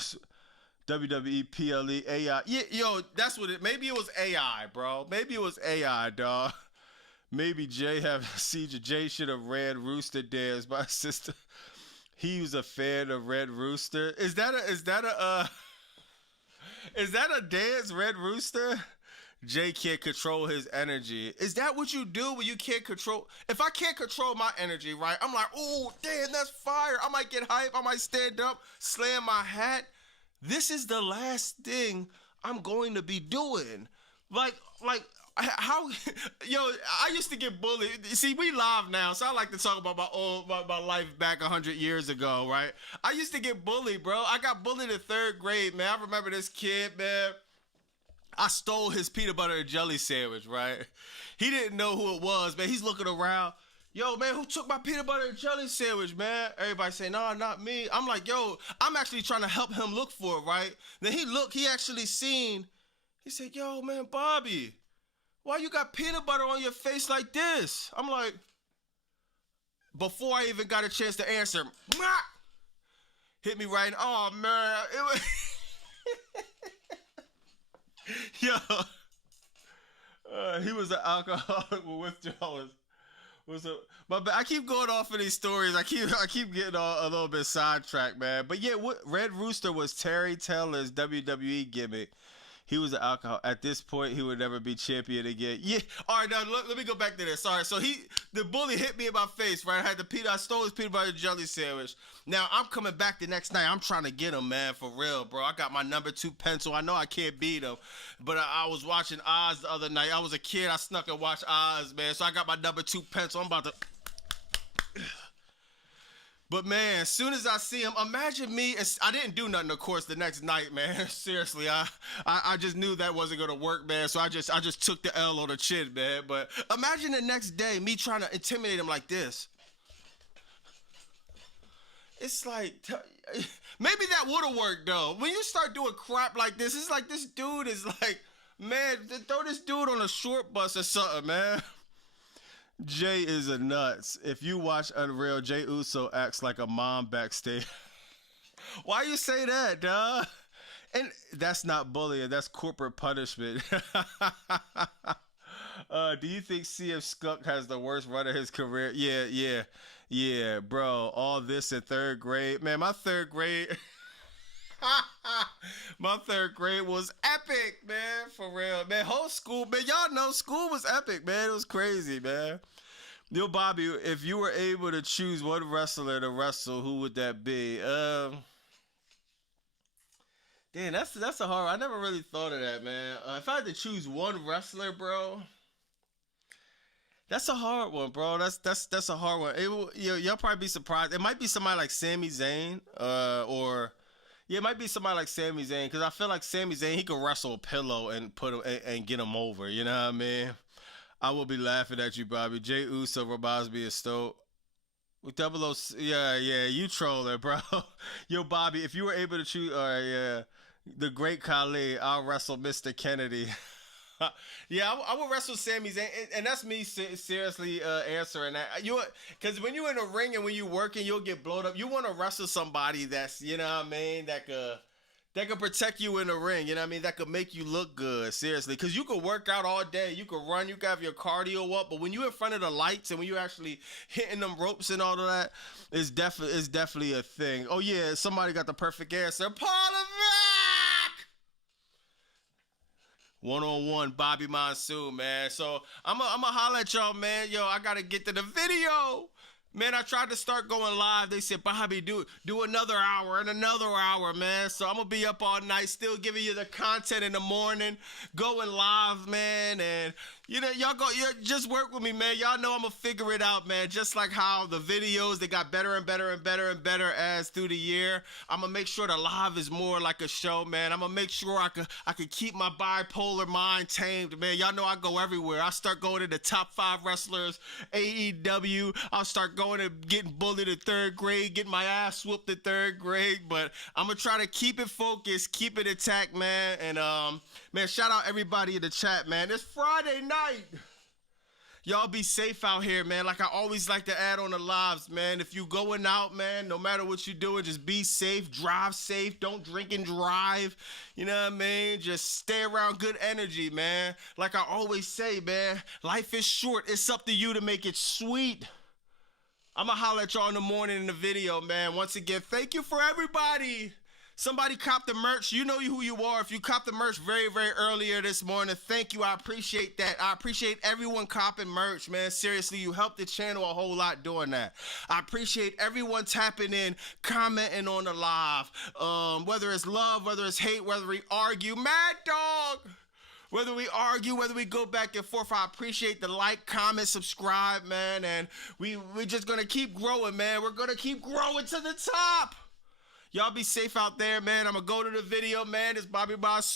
WWE PLE AI. Yeah, yo, that's what it. Maybe it was AI, bro. Maybe it was AI, dog. Maybe Jay should have read Rooster Dance. My sister, he was a fan of Red Rooster. Is that a dance, Red Rooster? Jay can't control his energy. Is that what you do when you can't control? If I can't control my energy, right? I'm like, oh, damn, that's fire. I might get hype. I might stand up, slam my hat. This is the last thing I'm going to be doing. Like, how, yo, I used to get bullied. See, we live now, so I like to talk about my life back 100 years ago, right? I used to get bullied, bro. I got bullied in 3rd grade, man. I remember this kid, man. I stole his peanut butter and jelly sandwich, right? He didn't know who it was, man. He's looking around. Yo, man, who took my peanut butter and jelly sandwich, man? Everybody say, no, not me. I'm like, yo, I'm actually trying to help him look for it, right? Then he actually seen, he said, yo, man, Bobby, why you got peanut butter on your face like this? I'm like, before I even got a chance to answer, hit me right in, oh, man, it was... Yo, he was an alcoholic with withdrawals. But I keep going off of these stories. I keep getting a little bit sidetracked, man. But yeah, Red Rooster was Terry Taylor's WWE gimmick. He was an alcoholic. At this point, he would never be champion again. Yeah. All right, now let me go back to this. Sorry. So the bully hit me in my face, right? I stole his peanut butter and jelly sandwich. Now I'm coming back the next night. I'm trying to get him, man, for real, bro. I got my number 2 pencil. I know I can't beat him, but I was watching Oz the other night. I was a kid. I snuck and watched Oz, man. So I got my number 2 pencil. I'm about to. But man, as soon as I see him, imagine me. I didn't do nothing, of course, the next night, man. Seriously, I just knew that wasn't gonna work, man. So I just took the L on the chin, man. But imagine the next day, me trying to intimidate him like this. It's like, maybe that would have worked though. When you start doing crap like this, it's like this dude is like, man, throw this dude on a short bus or something, man. Jay is a nuts. If you watch Unreal, Jey Uso acts like a mom backstage. Why you say that, dawg? And that's not bullying. That's corporate punishment. Do you think CM Skunk has the worst run of his career? Yeah, bro. All this in 3rd grade. Man, my 3rd grade... My 3rd grade was epic, man. For real, man. Whole school, man. Y'all know school was epic, man. It was crazy, man. Yo, Bobby, if you were able to choose one wrestler to wrestle, who would that be? Damn, that's a hard. I never really thought of that, man. If I had to choose one wrestler, bro, That's a hard one, bro. That's a hard one. Y'all probably be surprised. It might be somebody like Sami Zayn, or yeah, it might be somebody like Sami Zayn, because I feel like Sami Zayn, he could wrestle a pillow and put him and get him over. You know what I mean? I will be laughing at you, Bobby. Jay Uso reminds me of Stoke. With yeah, you trolling, bro. Yo, Bobby, if you were able to choose, yeah, the great Khali, I'll wrestle Mr. Kennedy. Yeah, I would wrestle Sami Zayn, and that's me seriously answering that. Because when you're in a ring and when you're working, you'll get blown up. You want to wrestle somebody that's, you know what I mean, that could protect you in the ring, you know what I mean, that could make you look good, seriously. Because you could work out all day, you could run, you could have your cardio up, but when you're in front of the lights and when you're actually hitting them ropes and all of that, it's definitely a thing. Oh yeah, somebody got the perfect answer. Paula Vick! One-on-one, Bobby Monsoon, man. So I'm going to holler at y'all, man. Yo, I got to get to the video. Man, I tried to start going live. They said, Bobby, do another hour and another hour, man. So I'm going to be up all night, still giving you the content in the morning, going live, man. And, you know, y'all just work with me, man. Y'all know I'm going to figure it out, man. Just like how the videos, they got better and better and better and better as through the year. I'm going to make sure the live is more like a show, man. I'm going to make sure I could keep my bipolar mind tamed, man. Y'all know I go everywhere. I start going to the top 5 wrestlers, AEW. I'll start going and getting bullied in 3rd grade, getting my ass whooped in 3rd grade. But I'm going to try to keep it focused, keep it intact, man. And, man, shout out everybody in the chat, man. It's Friday night. Y'all be safe out here, man. Like I always like to add on the lives, man. If you going out, man, no matter what you're doing, just be safe, drive safe, don't drink and drive. You know what I mean? Just stay around good energy, man. Like I always say, man, life is short. It's up to you to make it sweet. I'm going to holler at y'all in the morning in the video, man. Once again, thank you for everybody. Somebody cop the merch. You know who you are. If you cop the merch very, very earlier this morning, thank you. I appreciate that. I appreciate everyone copping merch, man. Seriously, you helped the channel a whole lot doing that. I appreciate everyone tapping in, commenting on the live. Whether it's love, whether it's hate, whether we argue. Mad Dog! Whether we argue, whether we go back and forth, I appreciate the like, comment, subscribe, man. And we're just going to keep growing, man. We're going to keep growing to the top. Y'all be safe out there, man. I'm going to go to the video, man. It's Bobby Boss.